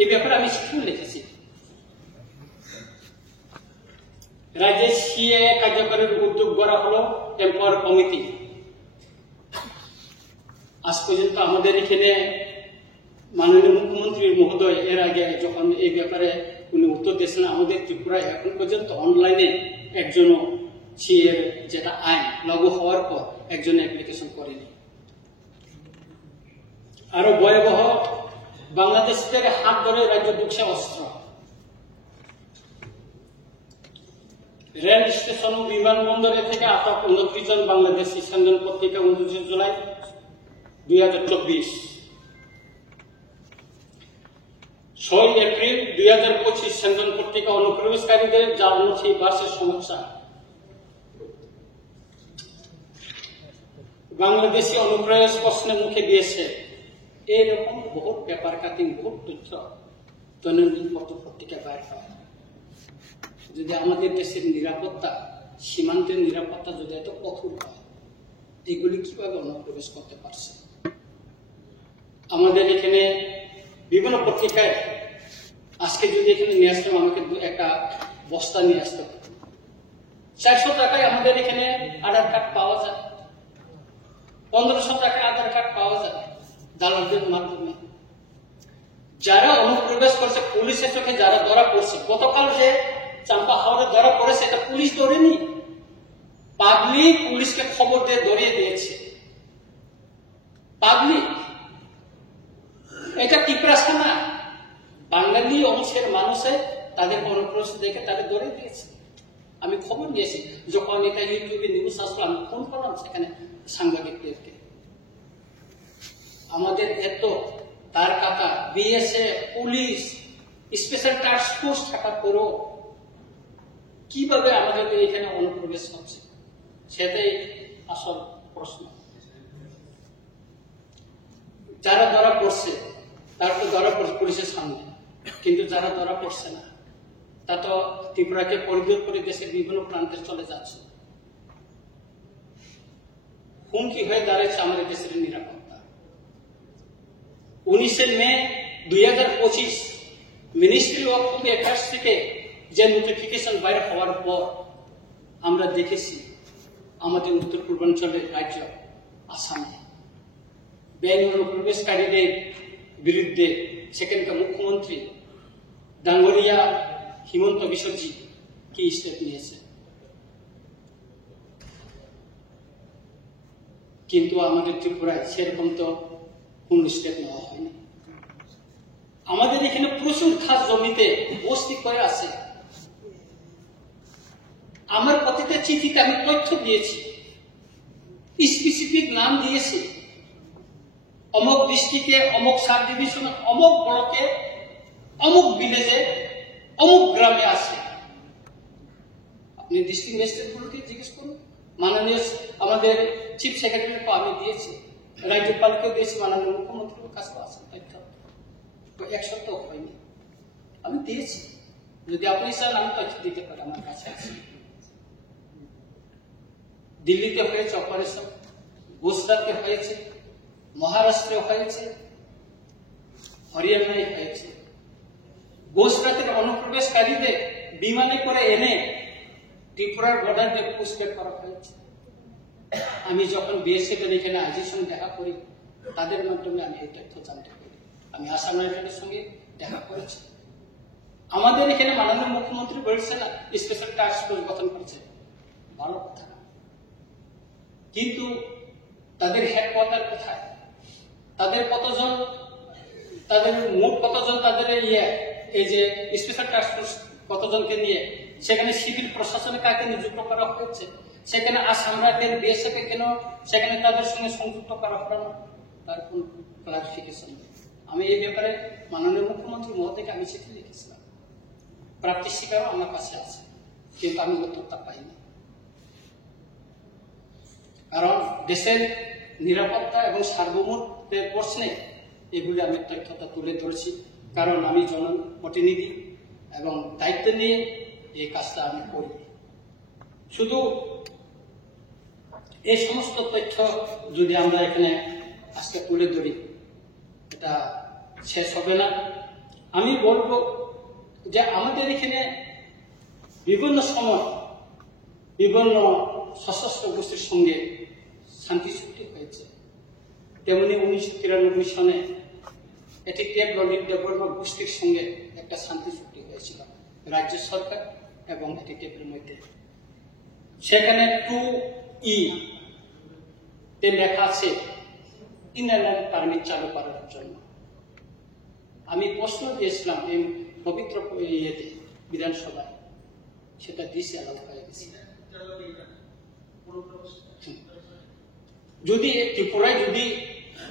এই ব্যাপারে আমি চিঠিও লিখেছি। রাজ্যে সিএ কার্যকরের উদ্যোগ করা হলো এম্পাওয়ার কমিটি। আজ পর্যন্ত আমাদের এখানে মাননীয় মুখ্যমন্ত্রী মহোদয় এর আগে যখন এই ব্যাপারে উনি উত্তর দিয়েছেন, আমাদের ত্রিপুরায় এখন পর্যন্ত অনলাইনে একজনও সিএ যেটা আইন লাগু হওয়ার পর একজন অ্যাপ্লিকেশন করেনি। আরো ভয়াবহ, বাংলাদেশ থেকে হাত ধরে রাজ্য ঢুকছে অস্ত্র। রেল স্টেশন ও বিমানবন্দরে থেকে আটক 29 জন বাংলাদেশি, সেন্দন পত্রিকা 29 জুলাই 2024। 6 এপ্রিল 2025 সেন্দন পত্রিকা, অনুপ্রবেশকারীদের জাল নথি বাড়ছে সমস্যা। বাংলাদেশি অনুপ্রবেশ প্রশ্নে মুখে দিয়েছে, এইরকম বহুত পেপার কাটিং, বহুত তথ্য দৈনন্দিন পত্রিকা বাইর হয়। যদি আমাদের দেশের নিরাপত্তা, সীমান্তের নিরাপত্তা যদি এত কঠোর হয়, এগুলি কিভাবে অনুপ্রবেশ করতে পারছে? আমাদের এখানে বিভিন্ন পত্রিকায় আজকে যদি এখানে নিয়ে আসতাম, আমাকে একটা বস্তা নিয়ে আসতে হবে। 400 টাকায় আমাদের এখানে আধার কার্ড পাওয়া যায়, 1500 টাকায় আধার কার্ড পাওয়া যায় দালালদের মাধ্যমে। যারা অনুপ্রবেশ করছে, পুলিশের চোখে যারা ধরা পড়ছে, গতকাল যে চাম্পা হাওড়ে ধরা পড়েছে, এটা পুলিশ ধরেনি, পাবলিক পুলিশকে খবর দিয়ে ধরিয়ে দিয়েছে। পাবলিক, এটা টিপ্রাসা না, বাঙালি অংশের মানুষে তাদের অনুপ্রবেশ দেখে তাদের ধরে দিয়েছে। আমি খবর নিয়েছি, যখন এটা ইউটিউবে নিউজ আসলো আমি ফোন করলাম সেখানে সাংবাদিকদেরকে। আমাদের এত তার কাটা BSF, police, special task force থাকার পরও কিভাবে আমাদের এখানে অনুপ্রবেশ হচ্ছে, সেটাই আসল প্রশ্ন। যারা ধরা পড়ছে তারা তো ধরা পড়ছে পুলিশের সামনে, কিন্তু যারা ধরা পড়ছে না তা তো ত্রিপুরাকে পরিদূর করে দেশের বিভিন্ন প্রান্তে চলে যাচ্ছে। হুমকি হয়ে দাঁড়িয়েছে আমাদের দেশের নিরাপত্তা। 19 মে 2025 মিনিস্ট্রি অফ হোম অ্যাফেয়ার্স থেকে যে নোটিফিকেশন বাইরে হওয়ার পর আমরা দেখেছি আমাদের উত্তর পূর্বাঞ্চলের রাজ্য আসামে বেআইনি অনুপ্রবেশকারীদের বিরুদ্ধে সেখানকার মুখ্যমন্ত্রী ডাঙ্গরিয়া হিমন্ত বিশ্বজি কি স্টেপ নিয়েছে, কিন্তু আমাদের ত্রিপুরায় সেরকম তো কোন স্টেপ নেওয়া হয়নি। আমাদের এখানে প্রচুর খাস জমিতে বস্তি করে আছে। আমার প্রতিটা চিঠিতে আমি তথ্য দিয়েছি, স্পেসিফিক নাম দিয়েছি, অমুক ডিস্ট্রিক্টে, অমুক সাব ডিভিশনে, অমুক ব্লকে, অমুক ভিলেজে, অমুক গ্রামে আছে। আপনি ডিস্ট্রিক্ট ম্যাজিস্ট্রেট গুলোকে জিজ্ঞেস করুন, মাননীয় আমাদের চিফ সেক্রেটারিকে আমি দিয়েছি, রাজ্যপালকেও দিয়েছি, মাননীয় মুখ্যমন্ত্রীর কাছেও আছে তথ্য। এক সপ্তাহ হয়নি, আমি দিয়েছি। যদি আপনি চান আমি তথ্য দিতে পারি, আমার কাছে আছে। দিল্লিতে হয়েছে অপারেশন, গুজরাটে হয়েছে, মহারাষ্ট্রে হয়েছে, হরিয়ানায় হয়েছে। গুজরাটের অনুপ্রবেশকারীদের বিমানে করে এনে ত্রিপুরার বর্ডারে পুষব্যাক করা হয়েছে। আমি যখন বিএসএফ এর এখানে আজির সঙ্গে দেখা করি, তাদের মাধ্যমে আমি এই তথ্য জানতে পারি। আমি আসাম রাইফেলের সঙ্গে দেখা করেছি। আমাদের এখানে মাননীয় মুখ্যমন্ত্রী বলেছেন স্পেশাল টাস্ক ফোর্স গঠন করছে, ভালো কথা, কিন্তু তাদের হেডকোয়ার্টার কোথায়, তাদের কতজন, তাদের মোট কতজন, তাদের এই যে স্পেশাল টাস্ক ফোর্স কতজনকে নিয়ে, সেখানে সিভিল প্রশাসনে কাকে নিযুক্ত করা হয়েছে, সেখানে আসাম রাইফেল বিএসএফ কেন সেখানে তাদের সঙ্গে সংযুক্ত করা হলো না, তার কোন ক্লারিফিকেশন নেই। আমি এই ব্যাপারে মাননীয় মুখ্যমন্ত্রী মহোদয়কে আমি চিঠি লিখেছিলাম, প্রাপ্তি স্বীকারও আমার কাছে আছে, কিন্তু আমি উত্তরটা পাইনি। কারণ দেশের নিরাপত্তা এবং সার্বভৌমত্বের প্রশ্নে এগুলি আমি তথ্যটা তুলে ধরেছি, কারণ আমি জনপ্রতিনিধি এবং দায়িত্ব নিয়ে এই কাজটা আমি করি। শুধু এই সমস্ত তথ্য যদি আমরা এখানে আজকে তুলে ধরি, এটা শেষ হবে না। আমি বলবো যে আমাদের এখানে বিভিন্ন সময় বিভিন্ন সশস্ত্র গোষ্ঠীর সঙ্গে শান্তি চুক্তি হয়েছে, তেমনি 1993 সনে এটি টেপ ললিত দেববর্মা গোষ্ঠীর সঙ্গে একটা শান্তি চুক্তি হয়েছিল রাজ্য সরকার এবং এটি টেপের মধ্যে। সেখানে 2E তে লেখা আছে ইনল্যান্ড পারমিট চালু করার জন্য। আমি প্রশ্ন দিয়েছিলাম এই পবিত্র ইয়েতে বিধানসভায়, সেটা ডিসঅ্যালাউ হয়ে গেছে। যদি ত্রিপুরায় যদি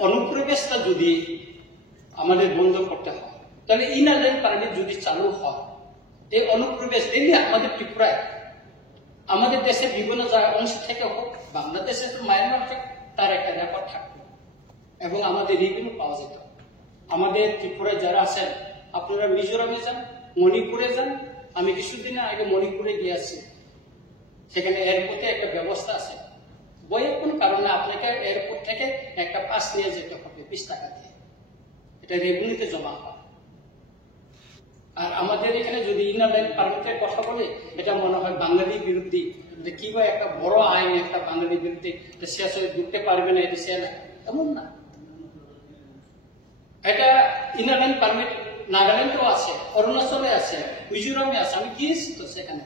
অনুপ্রবেশটা যদি আমাদের বন্ধ করতে হয়, তাহলে ইনল্যান্ড পারমিট যদি চালু হয়, এই অনুপ্রবেশ দিল্লি আমাদের ত্রিপুরায়, আমাদের দেশের বিভিন্ন অংশ থেকে হোক, বাংলাদেশের মায়ানমার থেকে, তার একটা রেকর্ড থাকবে এবং আমাদের রিভিউ পাওয়া যেত। আমাদের ত্রিপুরায় যারা আছেন, আপনারা মিজোরামে যান, মণিপুরে যান। আমি কিছুদিন আগে মণিপুরে গিয়েছি, সেখানে এয়ারপোর্টে একটা ব্যবস্থা আছে, বইয়ের কোন কারণে আপনাকে এয়ারপোর্ট থেকে একটা পাস নিয়ে যেতে হবে 20 টাকা দিয়ে, এটা রেভিনিউতে জমা হয়। আর আমাদের এখানে যদি ইনল্যান্ড পারমিটের কথা বলে, এটা মনে হয় বাঙালি বিরোধী, কি বা একটা বড় আইন একটা বাঙালি বিরোধী, সে আসলে ঢুকতে পারবে না, এটা সে না, এমন না। এটা ইনল্যান্ড পারমিট নাগাল্যান্ডেও আছে, অরুণাচলে আছে, মিজোরামে আছে। আমি গিয়েছি তো সেখানে,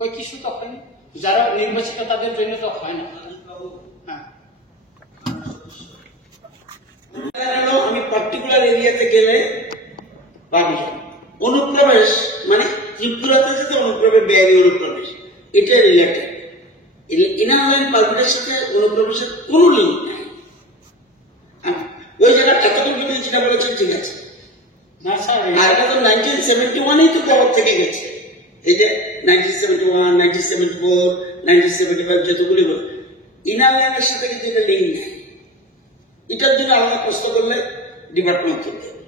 ওই কিছু তো হয়নি, যারা নির্বাচিত তাদের জন্য তো হয় না। হ্যাঁ, আমি পার্টিকুলার এরিয়াতে গেলে পাবি অনুপ্রবেশ, মানে ত্রিপুরাতে যদি অনুপ্রবেশ, বেআইনি অনুপ্রবেশ, এটা রিলেটেড। ইনল্যান্ড পারমিটের সাথে অনুপ্রবেশের কোন লিঙ্ক নাই। ওই জায়গাটা এতক্ষণ কিন্তু যেটা বলেছেন ঠিক আছে, না স্যার, আর এটা তো 1971-এই তো খবর থেকে গেছে। এই যে 1971, 1974, 1975 যতগুলি ইনল্যান্ডের সাথে কিন্তু এটা লিঙ্ক নেই। এটার জন্য আলাদা প্রশ্ন করলে ডিপার্টমেন্ট করতে হবে।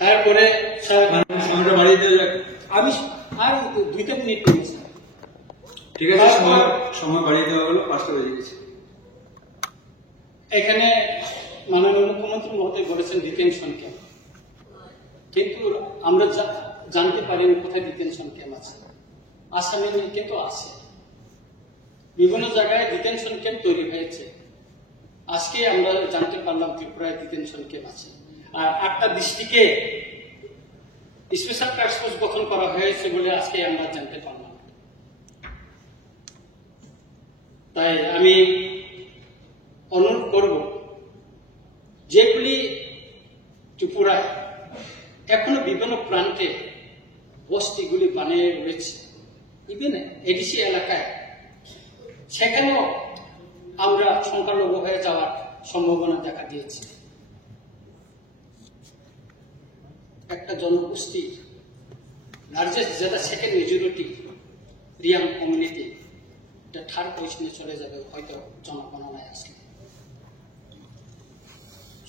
তারপরে স্যার সময়টা বাড়িয়ে দিতে যাক। আমি আর 2 মিনিট নেব স্যার। ঠিক আছে, সময় বাড়িয়ে দেওয়া হলো, 5টা বেজে গেছে। এখানে মাননীয় মুখ্যমন্ত্রী মহোদয় বলেছেন ডিটেনশন ক্যাম্প, কিন্তু আমরা জানতে পারিনি কোথায় ডিটেনশন ক্যাম্প আছে। আসামে কিন্তু আছে, বিভিন্ন জায়গায় ডিটেনশন ক্যাম্প তৈরি হয়েছে। আজকে আমরা জানতে পারলাম ত্রিপুরায় ডিটেনশন ক্যাম্প আছে, আর 8টা ডিস্ট্রিক্টে স্পেশাল টাস্ক ফোর্স গঠন করা হয়েছে বলে আজকে আমরা জানতে পারলাম। তাই আমি অনুরোধ করব, যেগুলি ত্রিপুরায় এখনো বিভিন্ন প্রান্তে বস্তিগুলি বানিয়ে রয়েছে, ইভেন এডিসি এলাকায়, সেখানেও আমরা সংখ্যালঘু হয়ে যাওয়ার সম্ভাবনা দেখা দিয়েছে। একটা জনগোষ্ঠী লার্জেস্ট, যেটা সেকেন্ড মেজরিটি রিয়াং কমিউনিটি, এটা 3rd পজিশনে চলে যাবে হয়তো জনগণনায় আসলে।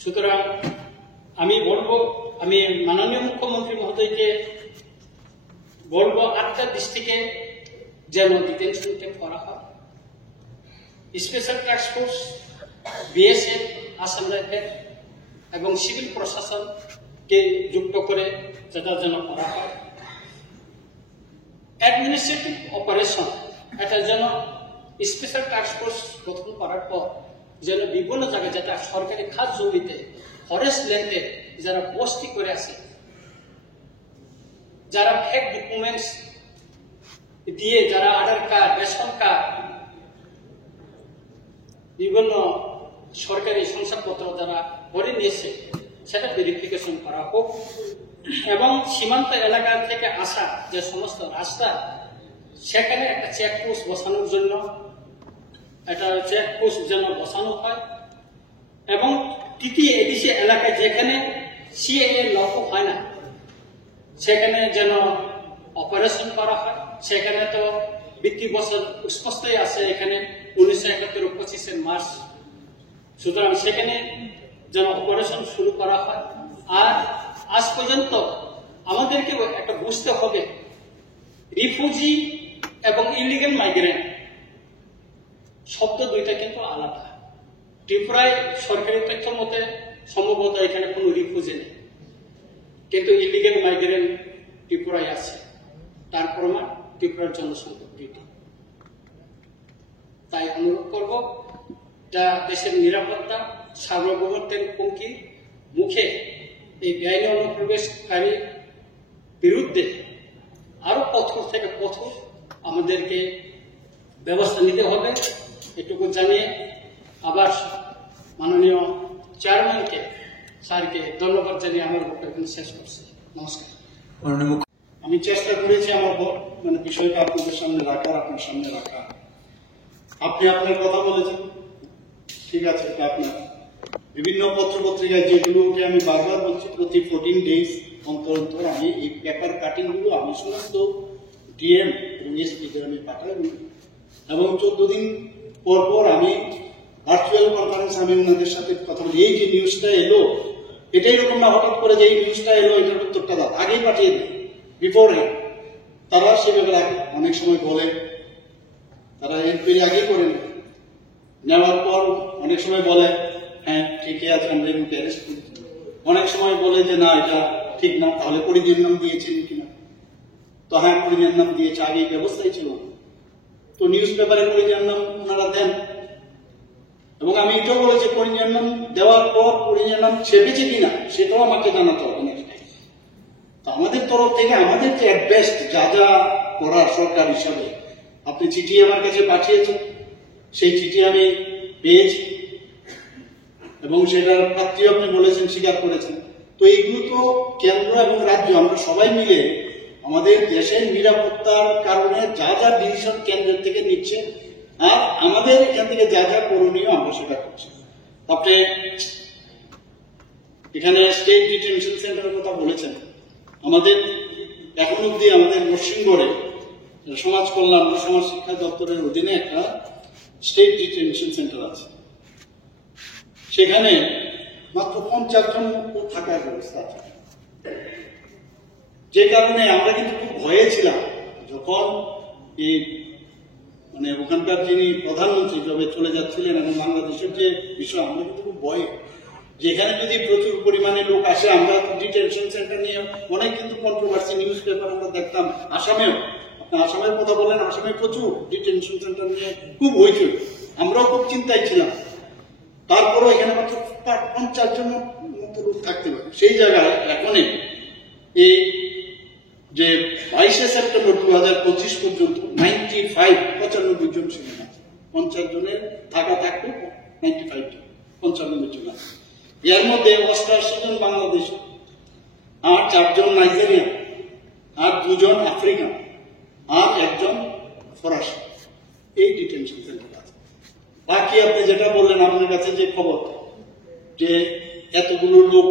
সুতরাং আমি বলবো, আমি মাননীয় মুখ্যমন্ত্রী মহোদয়কে বলবো 8টা ডিস্ট্রিক্টে যেন ডিটেনশন ক্যাম্প করা হয়। Special task force, BSF, Assam rifle এবং সিভিল প্রশাসনকে যুক্ত করে যেটা যেন করা হয়। অ্যাডমিনিস্ট্রেটিভ অপারেশন, এটা যেন স্পেশাল টাস্ক ফোর্স গঠন করার পর যেন বিভিন্ন জায়গায় যেটা সরকারি খাত জমিতে, ফরেস্ট ল্যান্ডে যারা বস্তি করে আছে, যারা ফেক ডকুমেন্টস দিয়ে, যারা আধার কার্ড, রেশন কার্ড, বিভিন্ন সরকারি শংসাপত্র যারা করে নিয়েছে, সেটা ভেরিফিকেশন করা হোক। এবং সীমান্ত এলাকা থেকে আসা যে সমস্ত রাস্তা, সেখানে একটা চেকপোস্ট বসানোর জন্য একটা চেকপোস্ট যেন বসানো হয়। এবং তৃতীয় এডিসি এলাকায় যেখানে সিএএ লাগু হয় না, সেখানে যেন অপারেশন করা হয়। সেখানে তো ভিত্তি বছর স্পষ্টই আছে, এখানে 1971 25 মার্চ, সুতরাং সেখানে যেন অপারেশন শুরু করা হয়। আর আজ পর্যন্ত আমাদেরকে একটা বুঝতে হবে, রিফিউজি এবং ইলিগাল মাইগ্রেন্ট শব্দ দুইটা কিন্তু আলাদা। ত্রিপুরায় সরকারি তথ্য মতে সম্ভবত এখানে কোনো রিফিউজি নেই, কিন্তু ইলিগাল মাইগ্রেন্ট ত্রিপুরায় আছে। তার প্রমাণ ত্রিপুরার জনসংখ্যা বৃদ্ধি। তাই অনুরোধ করব, যা দেশের নিরাপত্তা সার্বভৌমত্বের হুমকির মুখে এই বেআইনি অনুপ্রবেশকারী বিরুদ্ধে আরো কঠোর থেকে কঠোর আমাদেরকে ব্যবস্থা নিতে হবে। এটুকু জানিয়ে আবার মাননীয় চেয়ারম্যানকে, স্যারকে ধন্যবাদ জানিয়ে আমার বক্তব্য শেষ করছি। নমস্কার। আমি চেষ্টা করেছি আমার মানে বিষয়টা আপনাদের সামনে রাখার, আপনার সামনে রাখা। আপনি আপনার কথা বলেছেন, ঠিক আছে, এটা আপনার বিভিন্ন পত্র পত্রিকায় যেগুলোকে আমি বারবার বলছি, প্রতি 14 ডেজ অন্তর অন্তর আমি এই পেপার কাটিং গুলো আমি সমস্ত ডিএম এবং এসপিকে আমি পাঠাই, এবং 14 দিন পর পর আমি ভার্চুয়াল কনফারেন্স আমি ওনাদের সাথে কথা বলি। এই যে নিউজটা এলো, এটাই রকম না হঠাৎ করে যে এই নিউজটা এলো এটার উত্তরটা দাও, আগেই পাঠিয়ে দিই বিফোর হ্যান্ড। তারা সেভাবে অনেক সময় বলে, তারা এনকোয়ারি আগেই করে নেওয়ার পর অনেক সময় বলে হ্যাঁ ঠিকই আছে, আমরা এগুলোকে অ্যারেস্ট করেছি। অনেক সময় বলে যে না এটা ঠিক না, তাহলে পরিজনের নাম দিয়েছেন কিনা। তো হ্যাঁ, পরিজনের নাম দিয়েছে, আগে এই ব্যবস্থাই ছিল না। তো নিউজ পেপারে পরিজনের নাম ওনারা দেন, এবং আমি এটাও বলেছি পরিজনের নাম দেওয়ার পর পরিজনের নাম ছেপেছে কিনা সেটাও আমাকে জানাতে হবে। তো আমাদের তরফ থেকে আমাদের যে বেস্ট যা যা করার সরকার হিসাবে, আপনি চিঠি আমার কাছে পাঠিয়েছেন, সেই চিঠি আমি পেয়েছি এবং সেটার প্রাপ্তি আপনি বলেছেন, স্বীকার করেছেন। তো এইগুলো তো কেন্দ্র এবং রাজ্য আমরা সবাই মিলে আমাদের দেশের নিরাপত্তার কারণে যা যা ডিসিশন কেন্দ্রের থেকে নিচ্ছে, আর আমাদের এখান থেকে যা যা করণীয় আমরা সেটা করছি। আপনি এখানে স্টেট ডিটেনশন সেন্টারের কথা বলেছেন। আমাদের এখন অব্দি আমাদের নরসিংগড়ে সমাজ কল্যাণ ও সমাজ শিক্ষা দপ্তরের অধীনে একটা স্টেট ডিটেনশন সেন্টার আছে। সেখানে মাত্র 50 জন থাকার ব্যবস্থা আছে, যে কারণে আমরা কিন্তু খুব ভয়ে ছিলাম যখন এই মানে ওখানকার যিনি প্রধানমন্ত্রী যবে চলে যাচ্ছিলেন এবং বাংলাদেশের যে বিষয়, আমরা কিন্তু খুব ভয়ে, যেখানে যদি প্রচুর পরিমাণে লোক আসে। আমরা ডিটেনশন সেন্টার নিয়ে অনেক কিন্তু কন্ট্রোভার্সি নিউজ পেপার আমরা দেখতাম, আসামেও, আপনি আসামের কথা বলেন, আসামে প্রচুর ডিটেনশন সেন্টার নিয়ে খুব হয়েছিল, আমরাও খুব চিন্তায় ছিলাম। তারপরও এখানে মাত্র 50 জন মতো লোক থাকতে পারে। সেই জায়গায় এখন এই যে 22 সেপ্টেম্বর 2025 পর্যন্ত 95 জন সেখানে আছে। 50 জনের থাকা থাকবে 95 জন, 95 জন আছে। এর মধ্যে 88 জন বাংলাদেশ, আর 4 জন নাইজেরিয়ান, আর 2 জন আফ্রিকান, আর 1 জন ফরাসি। এই ডিটেনশন সেন্টার আছে। বাকি আপনি যেটা বললেন, আপনার কাছে যে খবর যে এতগুলো লোক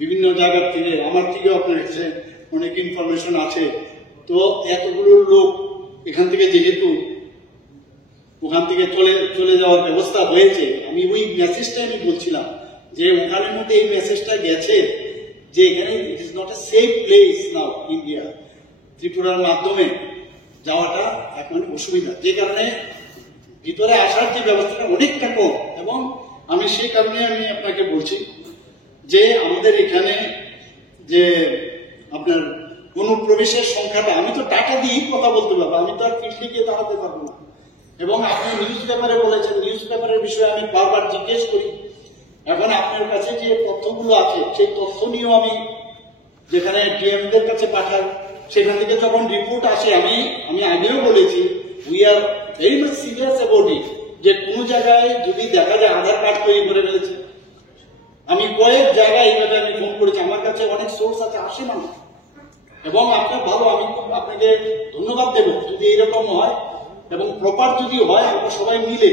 বিভিন্ন জায়গার থেকে, আমার থেকে আপনার কাছে অনেক ইনফরমেশন আছে। তো এতগুলো লোক এখান থেকে যেহেতু ওখান থেকে চলে যাওয়ার ব্যবস্থা হয়েছে, আমি ওই মেসেজটাই আমি বলছিলাম যে ওখানের মধ্যে এই মেসেজটা গেছে যে এখানে it is not a safe place now India. ত্রিপুরার মাধ্যমে যাওয়াটা এখন অসুবিধা, যে কারণে ভিতরে আসার যে ব্যবস্থাটা অনেকটা কম। এবং আমি সেই কারণে আমি আপনাকে বলছি যে আমাদের এখানে যে আপনার অনুপ্রবেশের সংখ্যাটা, আমি তো টাকা দিয়েই কথা বলতে পারবো, আমি তো আর ফিল্ডে গিয়ে দাঁড়াতে পারবো না। এবং আপনি নিউজ পেপারে বলেছেন, নিউজ পেপারের বিষয়ে আমি বারবার জিজ্ঞেস করি। এখন আপনার কাছে যে তথ্যগুলো আছে সেই তথ্য নিয়েও আমি যেখানে ডিএমদের কাছে পাঠাই, সেখান থেকে যখন রিপোর্ট আসে, আমি আগেও বলেছি we are very much serious about it, যে কোনো জায়গায় যদি দেখা যায় আধার কার্ড তৈরি করে ফেলেছে। আমি কয়েক জায়গায় এইভাবে আমি ফোন করেছি, আমার কাছে অনেক সোর্স আছে, আসে মানুষ। এবং আপনার ভালো, আমি খুব আপনাকে ধন্যবাদ দেব যদি এইরকম হয় এবং প্রপার যদি হয়, আমরা সবাই মিলে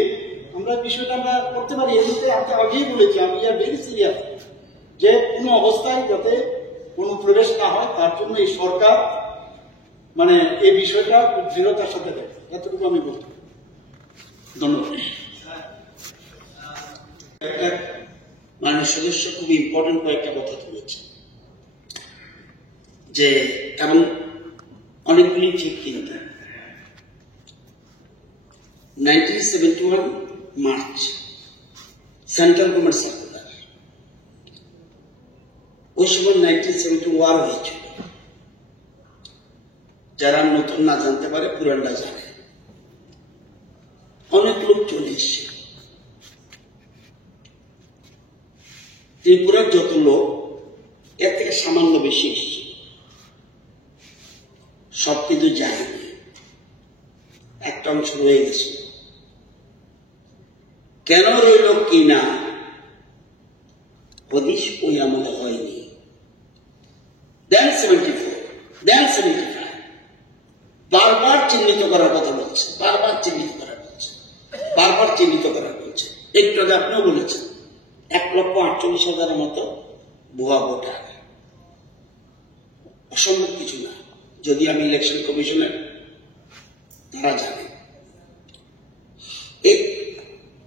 আমরা বিষয়টা আমরা করতে পারি। এমনিতে আমি আগেই বলেছি আমি আর ভেরি সিরিয়াস যে কোনো অবস্থায় যাতে কোনো প্রবেশ না হয়, তার জন্য এই সরকার মানে এই বিষয়টা খুব দৃঢ়তার সাথে দেয়, এতটুকু আমি বলতে পারি। ধন্যবাদ। মাননীয় সদস্য খুব ইম্পর্টেন্ট কয়েকটা কথা তুলেছে, যে এবং অনেকগুলি ঠিক, কিন্তু 1971 মার্চ সেন্ট্রাল গভর্নমেন্ট সার্কুলার, ওই সময় 1970 ওয়ার হয়েছিল। যারা নতুন না জানতে পারে, পুরানরা জানে। অনেক লোক চলে এসছে। ত্রিপুরার যত লোক, এর থেকে সামান্য বেশি এসছে, সব কিন্তু যায়নি, একটা অংশ রয়ে গেছে। কেন রইল কি না হদিশ ওই আমলে হয়নি। দেন 74, দেন 75 বারবার চিহ্নিত করার কথা বলছে, বারবার চিহ্নিত করার বলছে, বারবার চিহ্নিত করার বলছে। একটু আগে আপনিও বলেছেন 1,48,000 মতো ভুয়া ভোটার। অসম্ভব কিছু না, যদি আমি ইলেকশন কমিশনের তারা জানে।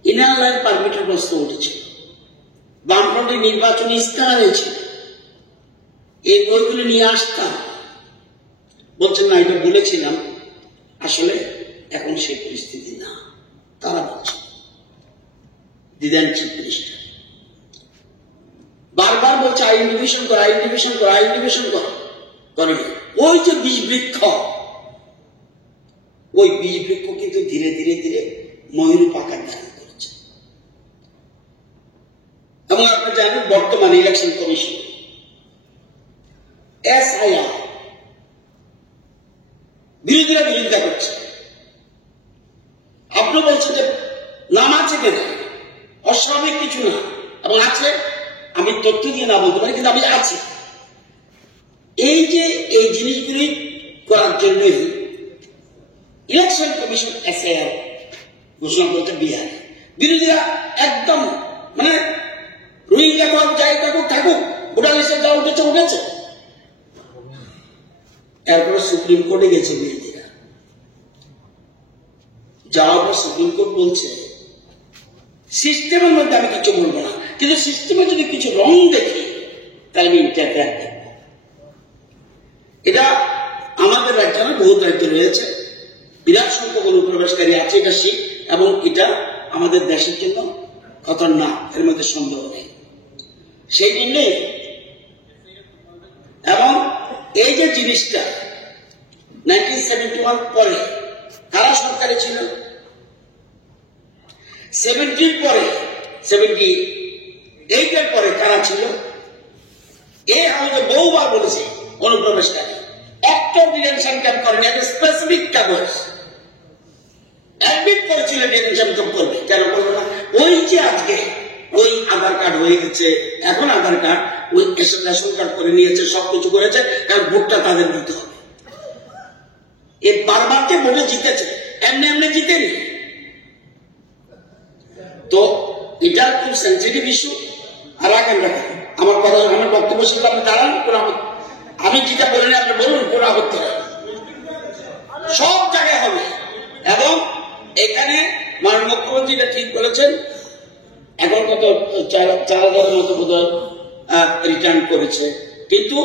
ইনার লাইন পারমিটের প্রশ্ন উঠেছিল, বামফ্রন্টের নির্বাচনী ইস্তাহার হয়েছিল, এই বইগুলো নিয়ে আসতাম। বলছেন না, এটা বলেছিলাম, আসলে এখন সেই পরিস্থিতি না। তারা বলছে দিদেন চিফ মিনিস্টার বারবার বলছে আইন ডিভিশন করো, আইন ডিভিশন করো, আইন ডিভিশন করো, করে। ওই যে বীজ বৃক্ষ, ওই বীজ বৃক্ষ কিন্তু ধীরে ধীরে ধীরে ময়ূরূপ আকার ধারণ করছে। এবং আপনারা জানেন বর্তমানে ইলেকশন কমিশন SIR বিরোধীরা বিরোধিতা করছে। আপনি বলছেন যে নাম আছে কেন, অস্বাভাবিক কিছু না, এবং আছে, আমি তথ্য দিয়ে না বলতে পারি, কিন্তু আমি আছি। এই যে এই জিনিসগুলি করার জন্যই ইলেকশন কমিশন SIR ঘোষণা করেছে বিহারে। বিরোধীরা একদম মানে রোহিঙ্গা যাই থাকুক থাকুক, ভোটার লিস্টে যা উঠেছে উঠেছে। এরপরে সুপ্রিম কোর্টে গেছে বিরোধীরা, যাওয়ার পর সুপ্রিম কোর্ট বলছে সিস্টেমের মধ্যে আমি কিছু বলবো না, কিন্তু সিস্টেমে যদি কিছু রং দেখি তাহলে আমি ইন্টারফেয়ার দেখব। এটা আমাদের রাজ্যে না, বহু রাজ্যে রয়েছে, বিরাট সংখ্যক অনুপ্রবেশকারী আছে, এটা শিখ, এবং এটা আমাদের দেশের জন্য খতরনাক, এর মধ্যে সন্দেহ নেই। সেই জন্যে এবং এই যে জিনিসটা 1971 পরে কারা সরকারে ছিল, 70 পরে, 78 পরে কারা ছিল, এই আমাদের বহুবার বলেছে অনুপ্রবেশকারী একটা ডিটেনশন ক্যাম্প করেনি, একটা স্পেসিফিক কাগজ অ্যাডমিট করেছিল ডিটেনশন ক্যাম্প করবে। কেন করবে না? ওই যে আজকে ওই আধার কার্ড হয়ে গেছে, এখন আধার কার্ড ওই রেশন কার্ড করে নিয়েছে, সবকিছু করেছে, কারণ ভোটটা তাদের দিতে হবে। এই বারবারকে ভোটে জিতেছে, এমনি এমনি জিতেনি। তো এটা খুব সেন্সিটিভ ইস্যু। আর রাখেন আমার কথা, আমার বক্তব্য শুনলে আপনি দাঁড়ান, আমি যেটা বলিনি আপনি বলুন, কোনো আপত্তি নেই, সব জায়গায় হবে। এবং এখানে মাননীয় মুখ্যমন্ত্রী এটা ঠিক বলেছেন, এখন কত 4,000 মতো বোধ রিটার্ন করেছে, কিন্তু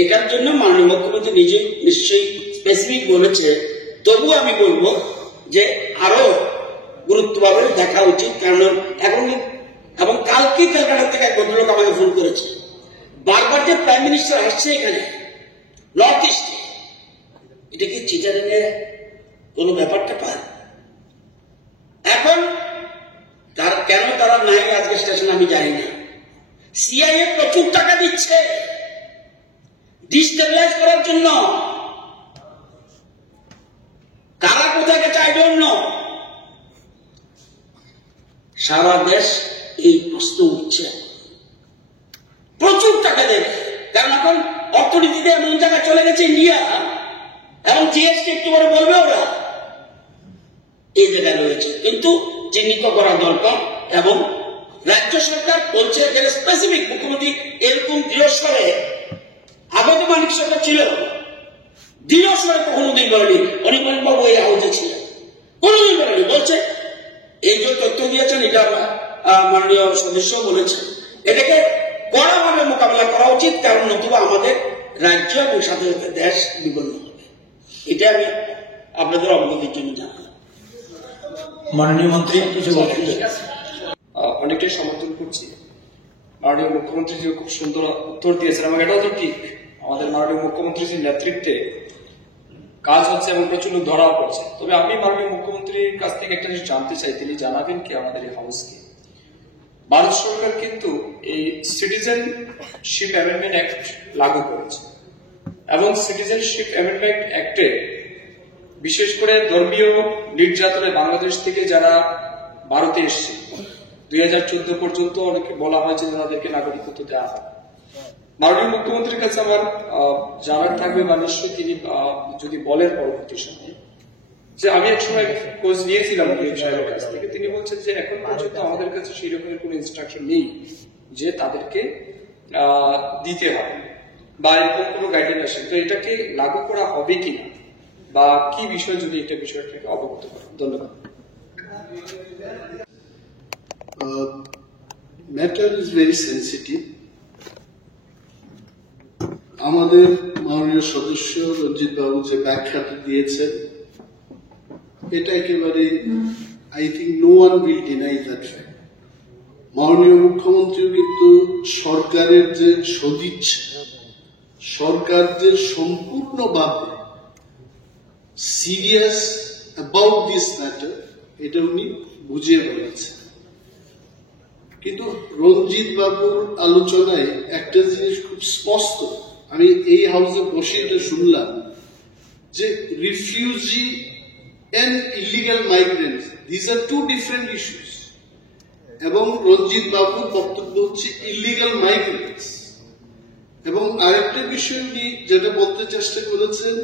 এটার জন্য মাননীয় মুখ্যমন্ত্রী নিজে নিশ্চয়ই স্পেসিফিক বলেছে তবু আমি বলবো যে আরো গুরুত্বভাবে দেখা উচিত, কারণ এখন এবং কালকে কলকাতা থেকে এক ভদ্রলোক আমাকে ফোন করেছে, বারবার যে প্রাইম মিনিস্টার আসছে এখানে নর্থ ইস্টে, এটা কি চিটাগাংয়ে কোন ব্যাপারটা পায়? এখন কেন তারা নাই আজকে স্টেশন আমি জানি না। সিআইএ প্রচুর টাকা দিচ্ছে ডিস্টেবিলাইজ করার জন্য, কারা কোথায় গেছে আই ডোন্ট নো। সারা দেশ এই প্রশ্ন উঠছে, প্রচুর টাকা দেবে, কারণ এখন অর্থনীতিতে এমন জায়গায় চলে গেছে ইন্ডিয়া, এবং জিএসটি একটু করে বলবে ওরা এই জায়গায় রয়েছে, কিন্তু চিহ্নিত করা দরকার। এবং রাজ্য সরকার বলছে যে স্পেসিফিক মুখ্যমন্ত্রী এরকম দৃঢ়স্বরে, আগে তো মানিক সরকার ছিল, দৃঢ়স্বরে কখনোদিন বলেনি, অনির্বাণ বাবু এই হাউসে ছিলেন, কোনোদিন বলেনি, বলছে এই যে তথ্য দিয়েছেন এটা মাননীয় সদস্য বলেছেন, এটাকে কড়াভাবে মোকাবেলা করা উচিত, কারণ নতুবা আমাদের রাজ্য এবং সাথে সাথে দেশ বিপন্ন হবে। এটা আমি আপনাদের অবগতির জন্য জানাই। মাননীয় মন্ত্রী কিছু বলতে অনেকটাই সমর্থন করছি। মাননীয় মুখ্যমন্ত্রী যে খুব সুন্দর উত্তর দিয়েছেন, এবং এটাও তো ঠিক, আমাদের মাননীয় মুখ্যমন্ত্রীর নেতৃত্বে কাজ হচ্ছে এবং প্রচুর লোক ধরাও পড়ছে। তবে আমি মাননীয় মুখ্যমন্ত্রীর কাছ থেকে একটা জিনিস জানতে চাই, তিনি জানাবেন কি আমাদের এই হাউসকে, ভারত সরকার কিন্তু এই সিটিজেনশিপ অ্যামেন্ডমেন্ট অ্যাক্ট লাগু করেছে, এবং সিটিজেনশিপ অ্যামেন্ডমেন্ট অ্যাক্টে বিশেষ করে ধর্মীয় নির্যাতনে বাংলাদেশ থেকে যারা ভারতে এসছে 2014 পর্যন্ত অনেকে বলা হয়েছে যে ওনাদেরকে নাগরিকত্ব দেওয়া হয়। মাননীয় মুখ্যমন্ত্রীর কাছে আমার জানার থাকবে, বা নিশ্চয়ই তিনি যদি বলেন পরবর্তী সময়ে, যে আমি এক সময় খোঁজ নিয়েছিলাম সাহেবের কাছ থেকে, তিনি বলছেন যে এখন পর্যন্ত আমাদের কাছে সেই রকমের কোন ইনস্ট্রাকশন নেই যে তাদেরকে দিতে হবে, বা এরকম কোনো গাইডলাইন আসে। তো এটাকে লাগু করা হবে কিনা, বা কি বিষয়, যদি এটা বিষয়টাকে অবগত করেন। ধন্যবাদ। Matter is very sensitive. আমাদের মাননীয় সদস্য রঞ্জিত বাবু যে ব্যাখ্যাটা দিয়েছেন, এটা একেবারে I think no one will deny that fact. মাননীয় মুখ্যমন্ত্রীও কিন্তু সরকারের যে সদিচ্ছা, সরকার যে সম্পূর্ণভাবে সিরিয়াস অ্যাবাউট দিস ম্যাটার, এটা উনি বুঝিয়ে বলেছেন। কিন্তু রঞ্জিত বাবুর আলোচনায় একটা জিনিস খুব স্পষ্ট, আমি এই হাউসে বসে এটা শুনলাম, যে refugee and illegal migrants, this are two different issues. এবং রঞ্জিত বাবুর বক্তব্য হচ্ছে ইলিগাল মাইগ্রেন্টস। এবং আরেকটা বিষয় উনি যেটা বলতে চেষ্টা করেছেন,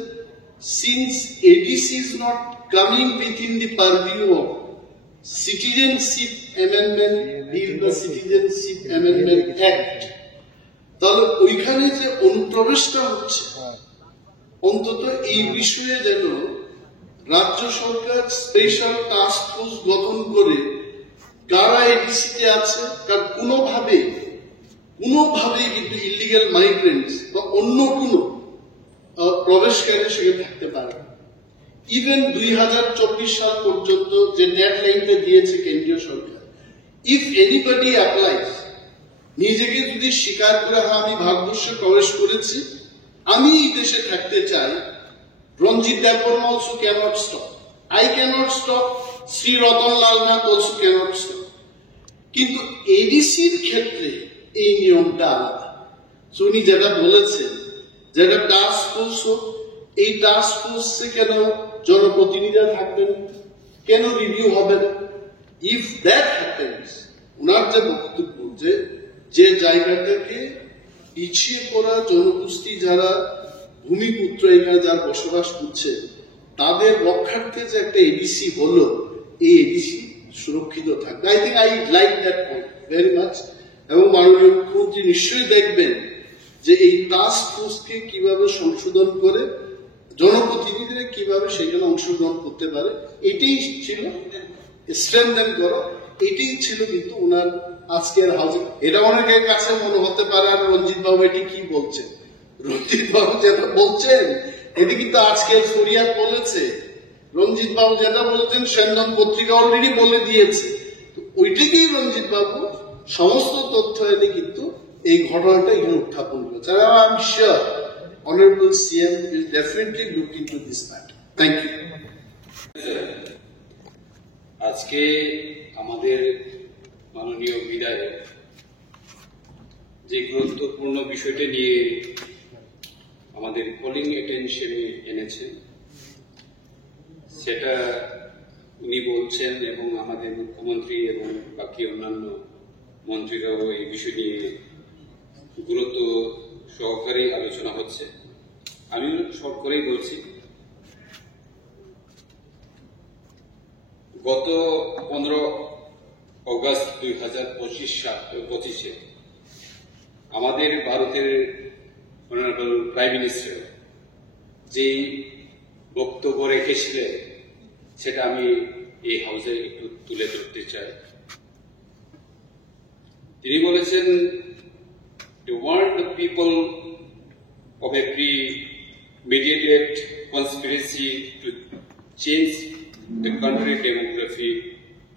since ADC is not coming within the পারভিউ of citizenship amendment bill বা সিটিজেনশিপ অ্যামেন্ডমেন্ট অ্যাক্ট, তাহলে ওইখানে যে অনুপ্রবেশটা হচ্ছে, অন্তত এই বিষয়ে যেন রাজ্য সরকার স্পেশাল টাস্ক ফোর্স গঠন করে কারা এডিসিতে আছে, তার কোনোভাবেই কিন্তু ইলিগাল মাইগ্রেন্টস বা অন্য কোনো প্রবেশকারী সেখানে থাকতে পারে। ইভেন 2024 সাল পর্যন্ত যে ডেডলাইনটা দিয়েছে কেন্দ্রীয় সরকার, ইফ এনিবডি অ্যাপ্লাইজ, নিজেকে যদি স্বীকার করে হ্যাঁ আমি ভারতবর্ষে প্রবেশ করেছি, আমি এই দেশে থাকতে চাই, Ranjit Debbarma also cannot stop, I cannot stop, Shri Ratanlal Nath also cannot stop. কিন্তু এডিসির ক্ষেত্রে এই নিয়মটা আলাদা। উনি যেটা বলেছেন, যেটা টাস্ক ফোর্স হোক, এই টাস্ক ফোর্সে কেন জনপ্রতিনিধিরা থাকবেন, কেন রিভিউ হবে না? ইফ দ্যাট হ্যাপেন্স, ওনার যে বক্তব্য যে জায়গাটাকে পিছিয়ে পড়া জনগোষ্ঠী যারা ভূমিপুত্র এখানে যারা বসবাস করছে, তাদের রক্ষার্থে যে একটা এডিসি হলো, এই এডিসি সুরক্ষিত থাকবে। I think I like that point very much. এবং মাননীয় মুখ্যমন্ত্রী নিশ্চয়ই দেখবেন যে এই টাস্ক ফোর্সকে কিভাবে সংশোধন করে জনপ্রতিনিধিরা কিভাবে সেখানে অংশগ্রহণ করতে পারে, এটাই ছিল স্ট্রেনথেন করো, এটাই ছিল কিন্তু ওনার আজকের হাউসে। এটা অনেকের কাছে মনে হতে পারে আর রঞ্জিত বাবু এটি কি বলছেন, রঞ্জিত বাবু যেটা বলছেন এটি কিন্তু আজকে ফরিয়াদ বলেছে রঞ্জিত বাবু যেটা বলেছেন সেন্দন পত্রিকা অলরেডি বলে দিয়েছে, তো ওইটাকেই রঞ্জিত বাবু সমস্ত তথ্য এনে কিন্তু এই ঘটনাটা এখানে উত্থাপন করেছে। আর I am sure honourable CM will definitely look into this matter. Thank you. আজকে আমাদের মাননীয় বিধায়ক যে গুরুত্বপূর্ণ বিষয়টা নিয়ে আমাদের কলিং অ্যাটেনশনে এনেছেন, সেটা উনি বলছেন এবং আমাদের মুখ্যমন্ত্রী এবং বাকি অন্যান্য মন্ত্রীরাও এই বিষয় নিয়ে গুরুত্ব সহকারে আলোচনা হচ্ছে। আমি শর্ট করেই বলছি, গত 15 অগস্ট 2025 আমাদের ভারতের অনারেবল প্রাইম মিনিস্টার যেই বক্তব্য রেখেছিলেন সেটা আমি এই হাউসে একটু তুলে ধরতে চাই। তিনি বলেছেন, "To warn the people of a premeditated conspiracy to change the country demography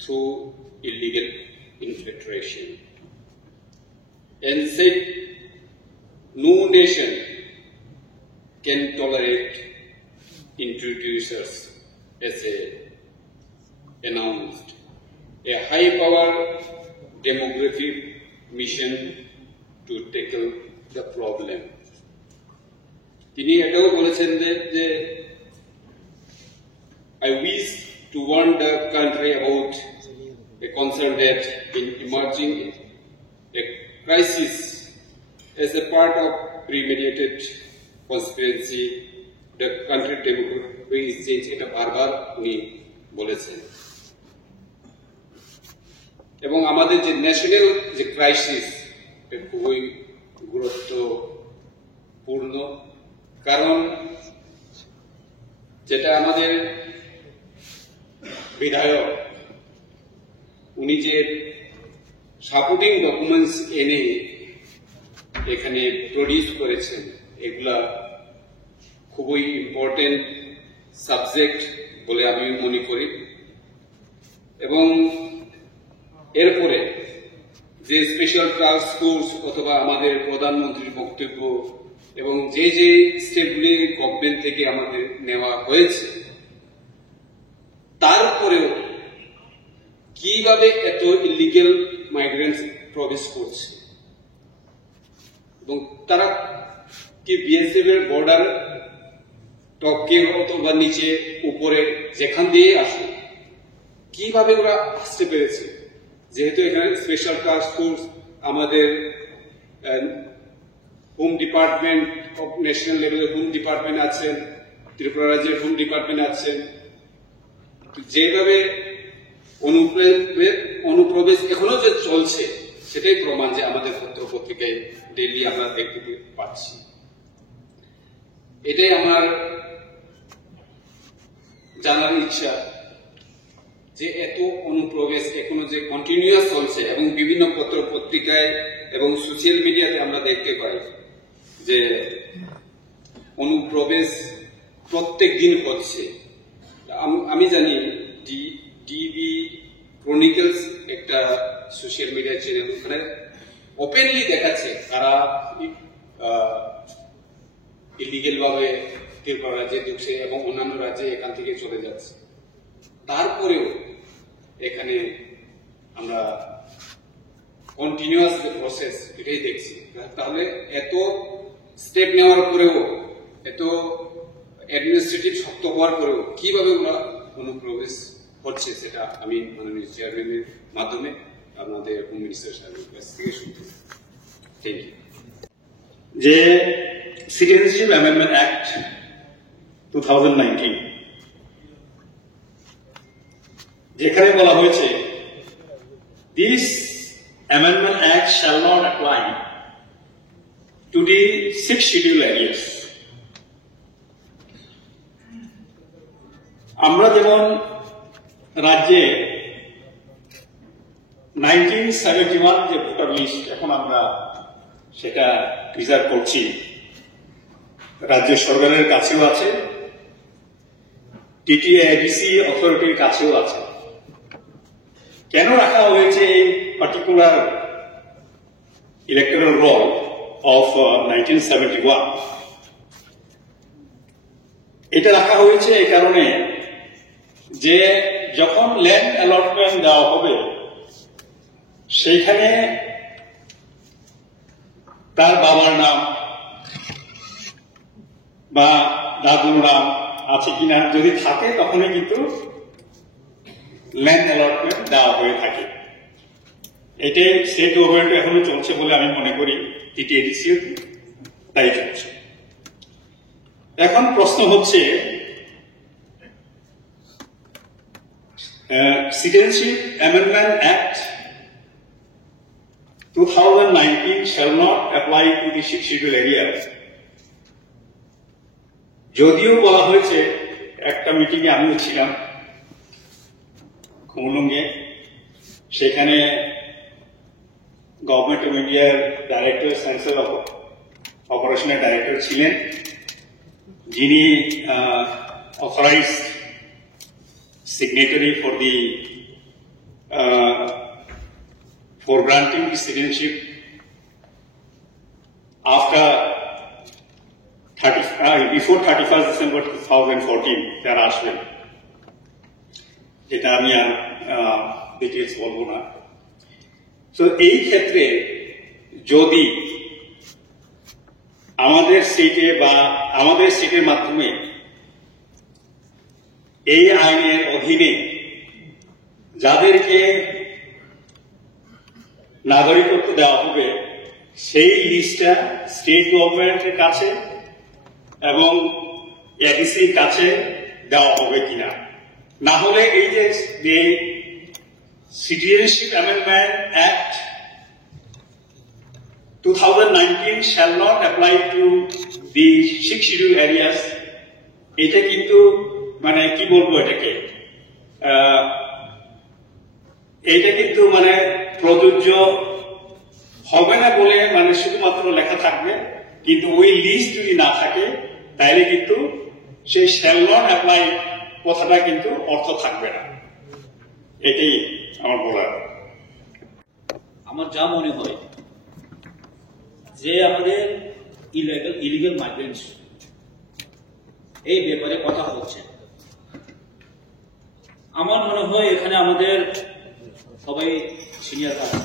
through illegal infiltration," and said, "No nation can tolerate introducers," as announced a high-power demographic mission to tackle the problem. তিনি এটাও বলেছেন যে I wish to warn the country about a concern that in emerging a crisis as a part of premeditated conspiracy, the country demography is changed. এটা বারবার উনি বলেছেন। এবং আমাদের যে ন্যাশনাল যে ক্রাইসিস খুবই গুরুত্বপূর্ণ, কারণ যেটা আমাদের বিধায়ক উনি যে সাপোর্টিং ডকুমেন্টস এনে এখানে প্রডিউস করেছেন, এগুলা খুবই ইম্পর্টেন্ট সাবজেক্ট বলে আমি মনে করি। এবং এরপরে যে স্পেশাল টাস্ক ফোর্স অথবা আমাদের প্রধানমন্ত্রীর বক্তব্য এবং যে যে স্টেপগুলি গভর্নমেন্ট থেকে আমাদের নেওয়া হয়েছে, তারপরেও কিভাবে এত ইলিগেল মাইগ্রেন্টস প্রবেশ করছে এবং তারা কি বিএসএফ এর বর্ডার টপকে অথবা নিচে উপরে যেখান দিয়ে আসে কিভাবে ওরা আসতে পেরেছে। যেহেতু এখানে স্পেশাল টাস্ক ফোর্স, আমাদের হোম ডিপার্টমেন্ট অফ ন্যাশনাল লেভেলের হোম ডিপার্টমেন্ট আছেন, ত্রিপুরা রাজ্যের হোম ডিপার্টমেন্ট আছেন, যেভাবে অনুপ্রবেশ এখনো যে চলছে সেটাই প্রমাণ যে আমাদের পত্র পত্রিকায় ডেইলি আমরা দেখতে পাচ্ছি। এটাই আমার জানার ইচ্ছা যে এত অনুপ্রবেশ এখনো যে কন্টিনিউয়াস চলছে এবং বিভিন্ন পত্র পত্রিকায় এবং সোশ্যাল মিডিয়াতে আমরা দেখতে পাই যে অনুপ্রবেশ প্রত্যেক দিন হচ্ছে। আমি জানি ডিবি ক্রনিকলস একটা সোশ্যাল মিডিয়া চ্যানেল, ওখানে ওপেনলি দেখাচ্ছে কারা ইলিগেল ভাবে ত্রিপুরা রাজ্যে ঢুকছে এবং অন্যান্য রাজ্যে এখান থেকে চলে যাচ্ছে। তারপরেও এখানে আমরা কন্টিনিউয়াস যে প্রসেস এটাই দেখছি। তাহলে এত স্টেপ নেওয়ার পরেও, এত অ্যাডমিনিস্ট্রেটিভ শক্ত হওয়ার পরেও কিভাবে ওরা অনুপ্রবেশ হচ্ছে সেটা আমি মাননীয় চেয়ারম্যানের মাধ্যমে আপনাদের হোম মিনিস্টার সাহেবের কাছ থেকে শুনতে চাই। Thank you. যে সিটিজেনশিপ অ্যামেন্ডমেন্ট অ্যাক্ট 2019 যেখানে বলা হয়েছে this amendment act shall not apply to the 6 schedule areas. আমরা যেমন রাজ্যে 1971 যে ভোটার লিস্ট এখন আমরা সেটা প্রিজার্ভ করছি, রাজ্য সরকারের কাছেও আছে টিটিএডিসি অথরিটির কাছেও আছে। কেন রাখা হয়েছে এই পার্টিকুলার ইলেকট্রাল রোল অফ 1971? এটা রাখা হয়েছে এই কারণে যে যখন ল্যান্ড অ্যালটমেন্ট দেওয়া হবে সেইখানে তার বাবার নাম বা দাদুর নাম আছে কিনা, যদি থাকে তখনই কিন্তু ল্যান্ড অ্যালটমেন্ট দেওয়া হয়ে থাকে। এটাই স্টেট গভর্নমেন্ট এখনো চলছে বলে আমি মনে করি, টিটিএডিসিও তাই চলছে। এখন প্রশ্ন হচ্ছে Citizenship Amendment Act 2019 shall not apply to the 6th schedule areas. যদিও বলা হয়েছে, একটা মিটিং এ আমিও ছিলাম খুমলুঙ্গে, সেখানে গভর্নমেন্ট অফ ইন্ডিয়ার ডাইরেক্টর সেন্ট্রাল অপারেশনের ডাইরেক্টর ছিলেন, যিনি authorised signatory for granting the citizenship after before 31st December 2014 তারা আসবেন, যেটা আমি আর ডিটেলস বলবো না। তো এই ক্ষেত্রে যদি আমাদের স্টেটে বা আমাদের স্টেটের মাধ্যমে এই আইনের অধীনে যাদেরকে নাগরিকত্ব দেওয়া হবে সেই লিস্টটা স্টেট গভর্নমেন্টের কাছে এবং এডিসির কাছে দেওয়া হবে কিনা, না হলে এই যে citizenship amendment act 2019 shall not apply to the 6th schedule areas, এটা কিন্তু মানে কি বলবো, এইটা কিন্তু মানে প্রযোজ্য হবে না বলে মানে শুধুমাত্র লেখা থাকবে, কিন্তু ওই লিস্ট যদি না থাকে তাহলে কিন্তু সেই শ্যাল নট অ্যাপ্লাই কথাটা কিন্তু অর্থ থাকবে না। এটাই আমার বলার। আমার যা মনে হয় যে আমাদের ইলিগাল মাইগ্রেন্টস এই ব্যাপারে কথা হচ্ছে, আমার মনে হয় এখানে আমাদের সবাই সিনিয়র আছে।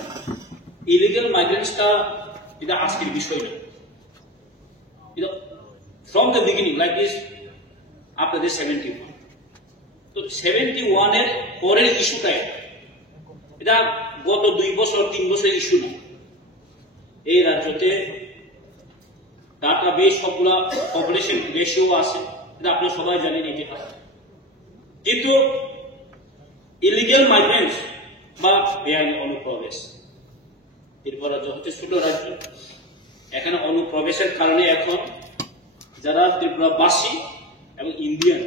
ইলিগাল মাইগ্রেন্টসটা এটা আজকের বিষয় না, এটা from the beginning like this after this 71। তো 71 এর পরের ইস্যুটা এটা গত 2 বছর 3 বছরের ইস্যু না। এই রাজ্যতে ডাটা বেস সবগুলা পপুলেশন রেশিও আছে, এটা আপনি সবাই জানেন ইতিহাস। কিন্তু ইলিগাল মাইগ্রেন্টস বা বেআইনি অনুপ্রবেশ, ত্রিপুরা যথেষ্ট ছোট রাজ্য, এখানে অনুপ্রবেশের কারণে এখন যারা ত্রিপুরাবাসী এবং ইন্ডিয়ান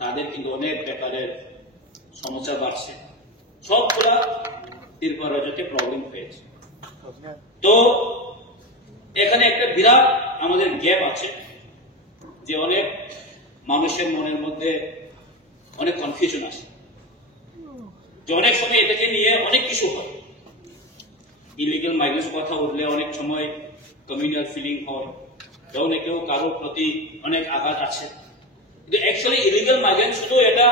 তাদের কিন্তু অনেক ব্যাপারের সমস্যা বাড়ছে, সবগুলা ত্রিপুরা রাজ্যতে প্রবলেম হয়েছে। তো এখানে একটা বিরাট আমাদের গ্যাপ আছে, যে অনেক মানুষের মনের মধ্যে অনেক কনফিউশন আছে, যে অনেক সময় এটাকে নিয়ে অনেক কিছু হয়। ইলিগাল মাইগ্রেশন কথা উঠলে অনেক সময় কমিউনাল ফিলিং হয়, কেউ কারোর প্রতি অনেক আঘাত আছে। কিন্তু অ্যাকচুয়ালি ইলিগাল মাইগ্রেন্ট শুধু এটা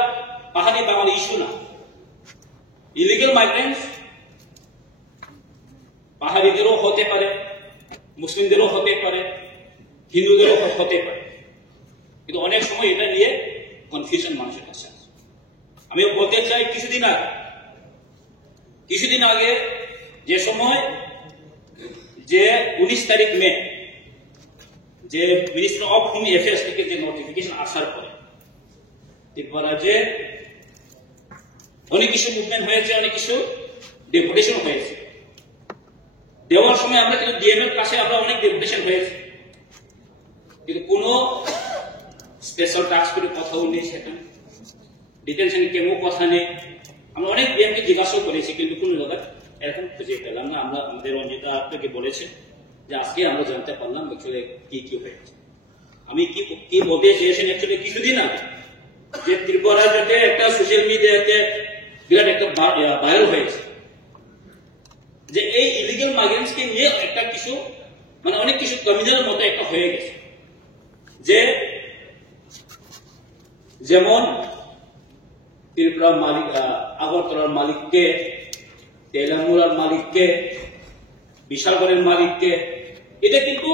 পাহাড়ি বাঙালি ইস্যু না। ইলিগাল মাইগ্রেন্ট পাহাড়িদেরও হতে পারে, মুসলিমদেরও হতে পারে, হিন্দুদেরও হতে পারে, কিন্তু অনেক সময় এটা নিয়ে কনফিউশন মানুষের কাছে আছে। আমি বলতে চাই কিছুদিন আগে যে সময় যে 19 তারিখ মে যে মিনিস্টার অফ হোম অ্যাফেয়ার্স থেকে যে নোটিফিকেশন আসার পরে ত্রিপুরা যে অনেক কিছু মুভমেন্ট হয়েছে, অনেক কিছু ডেপুটেশন হয়েছে। দেওয়ার সময় আমরা কিন্তু ডিএম এর কাছে আমরা অনেক ডেপুটেশন হয়েছে, কিন্তু কোনো স্পেশাল টাস্ক করে কথাও নেই, সেখানে ডিটেনশনে কেন কথা নেই। আমরা অনেক ডিএমকে জিজ্ঞাসা করেছি, কিন্তু কোনো জায়গায় এরকম খুঁজে পেলাম না। আমরা আমাদের রঞ্জিতা আপনাকে বলেছে যে আজকে আমরা জানতে পারলাম অ্যাকচুয়ালি কি হয়েছে। আমি কি বলতে চেয়েছেন, অ্যাকচুয়ালি কিছুদিন আগে যে ত্রিপুরা যাতে একটা সোশ্যাল মিডিয়াতে বিরাট একটা ভাইরাল হয়েছে যে এই ইলিগাল মাইগ্রেন্টসকে নিয়ে একটা কিছু মানে অনেক কিছু কমিশনের মতো একটা হয়ে গেছে, যে যেমন ত্রিপুরার মালিক, আগরতলার মালিককে, তেলাঙ্গুলার মালিককে, বিশালগড়ের মালিককে, এটা কিন্তু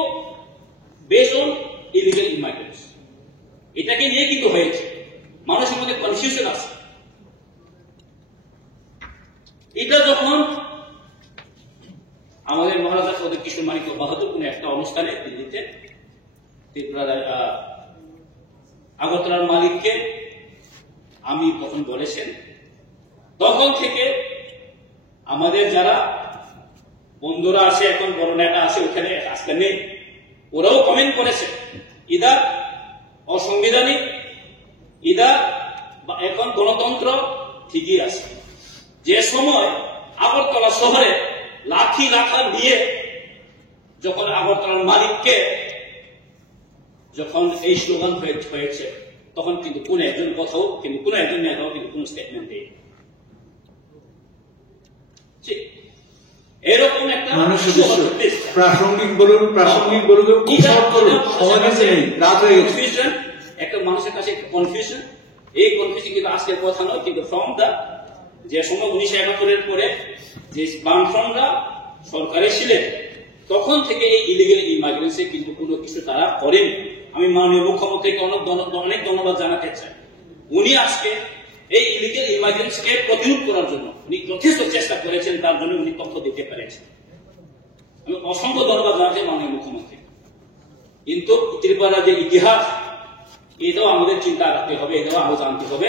বেসড অন ইলিগাল ইমাইগ্রেন্টস, এটাকে নিয়ে কিন্তু হয়েছে। মানুষের মধ্যে কনফিউশন আছে। এটা যখন আমাদের মহারাজা সৌদের কিশোর মানিক বাহাদুর কোন একটা অনুষ্ঠানে দিল্লিতে ত্রিপুরার আগরতলার মালিককে আমি তখন বলেছেন, তখন থেকে আমাদের যারা বন্ধুরা আছে, এখন বড় নেতা আছে ওখানে আজকে নেই, ওরাও কমেন্ট করেছে ইদা অসাংবিধানিক, ইদা এখন গণতন্ত্র ঠিকই আছে। যে সময় আগরতলা শহরে লাঠি লাঠা দিয়ে যখন আগরতলার মালিককে যখন এই স্লোগান হয়েছে, তখন কিন্তু কোন একজন কথাও কিন্তু কোন একজন নেতাও কিন্তু কোন স্টেটমেন্ট দেয়। এরকম একটা প্রাসঙ্গিক বলুন সমাজে নেই, রাত হয়ে গেছে, একটা মানুষের কাছে কনফিউশন। এই কনফিউশন কিন্তু আজকের কথা নয়, কিন্তু ফ্রম দা যে সময় 1971 পরে যে বামফ্রন্টরা সরকারে ছিলেন, তখন থেকে এই ইলিগাল ইমাইগ্রেন্সে কিন্তু কোনো কিছু তারা করেনি। আমি মাননীয় মুখ্যমন্ত্রীকে অনেক ধন্যবাদ জানাতে চাই। উনি আজকে এই ইলিগাল ইমাইগ্রেন্সকে প্রতিরোধ করার জন্য উনি যথেষ্ট চেষ্টা করেছেন, তার জন্য উনি তথ্য দিতে পেরেছেন। আমি অসংখ্য ধন্যবাদ জানাচ্ছি মাননীয় মুখ্যমন্ত্রী। কিন্তু ত্রিপুরা যে ইতিহাস, এটাও আমাদের চিন্তা রাখতে হবে, এটাও আমাদের জানতে হবে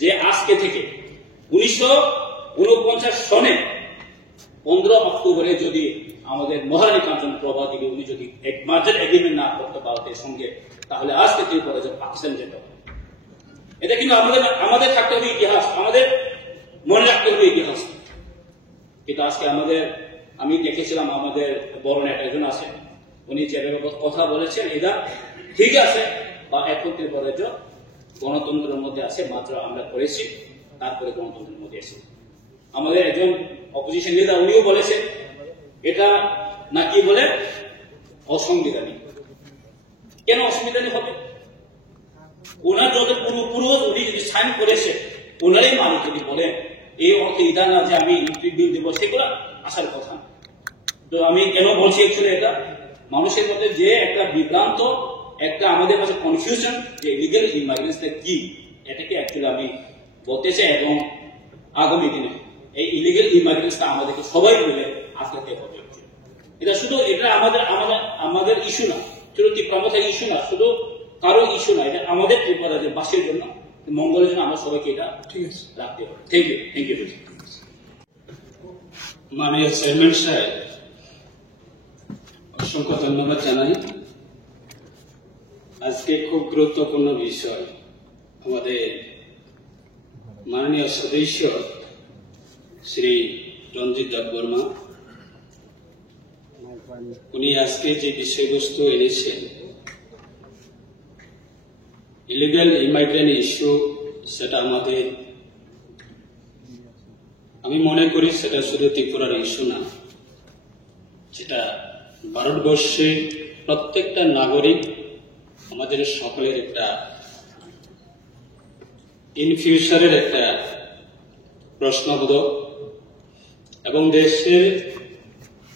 যে আজকে থেকে 1949 সনে 15 অক্টোবরে যদি আমাদের মহারানী কাঞ্চন প্রভা দেবী উনি যদি এক মার্জার এগ্রিমেন্ট না করতে ভারতের সঙ্গে, তাহলে আজকে ত্রিপুরা যে পাকিস্তান যেতে হবে। এটা কিন্তু আমাদের থাকতে হবে ইতিহাস, আমাদের মনে রাখতে হবে ইতিহাস। কিন্তু আজকে আমি দেখেছিলাম আমাদের বড় নেতা একজন আছে, উনি যেভাবে কথা বলেছেন এটা ঠিক আছে, বা এখন ত্রিপুরা যে গণতন্ত্রের মধ্যে আছে, মাত্র আমরা করেছি, তারপরে গণতন্ত্রের মধ্যে এসে আমাদের একজন অপোজিশন নেতা উনিও বলেছেন এটা নাকি বলে অসাংবিধানিক। কেন অসাংবিধানিক হবে? ওনার যত পূর্বপুরুষ উনি যদি সাইন করেছে, ওনারই মালিক যদি বলেন এই অর্থে এটা না যে আমি ইলেকট্রিক বিল দেবো, সেগুলো আসার কথা। তো আমি কেন বলছি অ্যাকচুয়ালি এটা মানুষের মধ্যে যে একটা বিভ্রান্ত, একটা আমাদের কাছে কনফিউশন যে ইলিগাল ইমাইগ্রেন্সটা কি, এটাকে অ্যাকচুয়ালি আমি বলতে চাই। এবং আগামী দিনে এই ইলিগাল ইমাইগ্রেন্সটা আমাদেরকে সবাই মিলে আটকাতে হবে। এটা শুধু এটা আমাদের ইস্যু না, শুধু ত্রিপুরা ইস্যু না, শুধু কারো ইস্যু না, এটা আমাদের ত্রিপুরা যে বাসের জন্য, মঙ্গলের জন্য আমরা সবাইকে এটা রাখতে হবে। Thank you. মাননীয় চেয়ারম্যান সাহেব, অসংখ্য ধন্যবাদ জানাই। আজকে খুব গুরুত্বপূর্ণ বিষয়, আমাদের মাননীয় সদস্য শ্রী রঞ্জিত দেববর্মা উনি আজকে যে বিষয়বস্তু এনেছেন, ইলিগাল ইমাইগ্রেন্ট ইস্যু, সেটা আমি মনে করি সেটা শুধু ত্রিপুরার ইস্যু না, যেটা ভারতবর্ষের প্রত্যেকটা নাগরিক, আমাদের সকলের একটা ইন ফিউচারের একটা প্রশ্নবোধক। এবং দেশের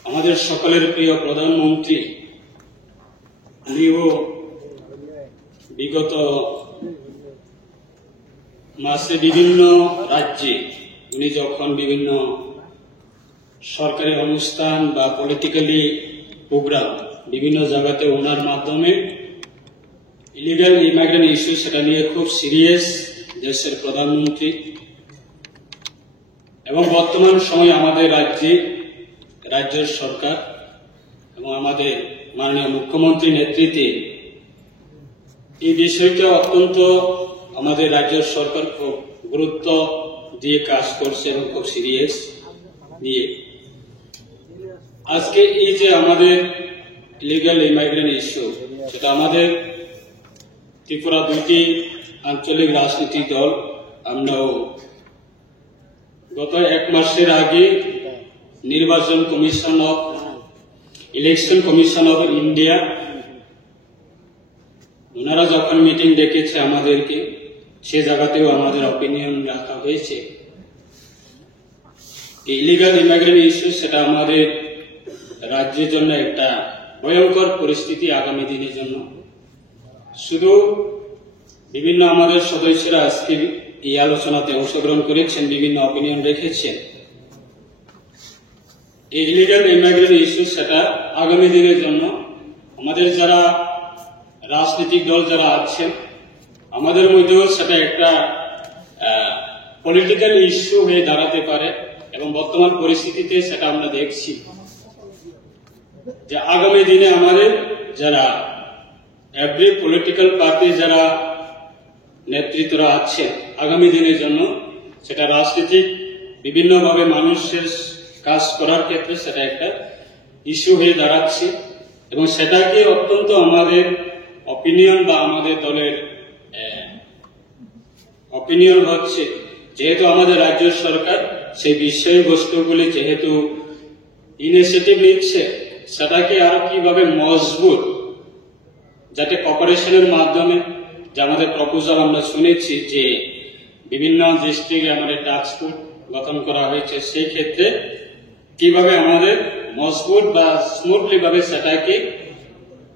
আমাদের সকলের প্রিয় প্রধানমন্ত্রী উনিও বিগত মাসে বিভিন্ন রাজ্যে উনি যখন বিভিন্ন সরকারি অনুষ্ঠান বা পলিটিক্যালি প্রোগ্রাম বিভিন্ন জায়গাতে ওনার মাধ্যমে ইলিগাল ইমাইগ্রেন্ট ইস্যু সেটা নিয়ে খুব সিরিয়াস দেশের প্রধানমন্ত্রী। এবং বর্তমান সময়ে আমাদের রাজ্যের সরকার এবং আমাদের মাননীয় মুখ্যমন্ত্রী নেতৃত্বে এই বিষয়টা অত্যন্ত আমাদের রাজ্যের সরকার খুব গুরুত্ব দিয়ে কাজ করছে এবং খুব সিরিয়াস নিয়ে। আজকে এই যে আমাদের ইলিগাল ইমাইগ্রেন্ট ইস্যু, সেটা আমাদের ত্রিপুরা দুইটি আঞ্চলিক রাজনৈতিক দল আমরাও গত 1 মাসের আগে নির্বাচন commission of election commission of India ওনারা যখন মিটিং ডেকেছে আমাদেরকে, সে জায়গাতেও আমাদের অপিনিয়ন রাখা হয়েছে। ইলিগাল ইমিগ্রেন্ট ইস্যু সেটা আমাদের রাজ্যের জন্য একটা ভয়ঙ্কর পরিস্থিতি আগামী দিনের জন্য। শুধু বিভিন্ন আমাদের সদস্যরা আজকে এই আলোচনাতে অংশগ্রহণ করেছেন, বিভিন্ন অপিনিয়ন রেখেছেন। এই ইলিগাল ইমিগ্রেন্ট ইস্যু সেটা আগামী দিনের জন্য আমাদের যারা রাজনৈতিক দল যারা আছেন আমাদের মধ্যেও সেটা একটা পলিটিক্যাল ইস্যু হয়ে দাঁড়াতে পারে, এবং বর্তমান পরিস্থিতিতে সেটা আমরা দেখছি যে আগামী দিনে আমাদের যারা এভরি পলিটিক্যাল পার্টি যারা নেতৃত্বরা আছেন আগামী দিনের জন্য সেটা রাজনীতিক বিভিন্নভাবে মানুষের কাজ করার ক্ষেত্রে সেটা একটা ইস্যু হয়ে দাঁড়াচ্ছে, এবং সেটাকে অত্যন্ত আমাদের অপিনিয়ন বা আমাদের দলের অপিনিয়ন হচ্ছে যেহেতু আমাদের রাজ্য সরকার সেই বিষয়বস্তুগুলি যেহেতু ইনিশিয়েটিভ নিচ্ছে, সেটাকে আরো কিভাবে মজবুত, যাতে কপারেশনের মাধ্যমে যে আমাদের প্রপোজাল আমরা শুনেছি যে বিভিন্ন ডিস্ট্রিক্টে আমাদের টাস্ক ফোর্স গঠন করা হয়েছে, সেই ক্ষেত্রে কিভাবে আমাদের মজবুত বা স্মুথলি ভাবে সেটাকে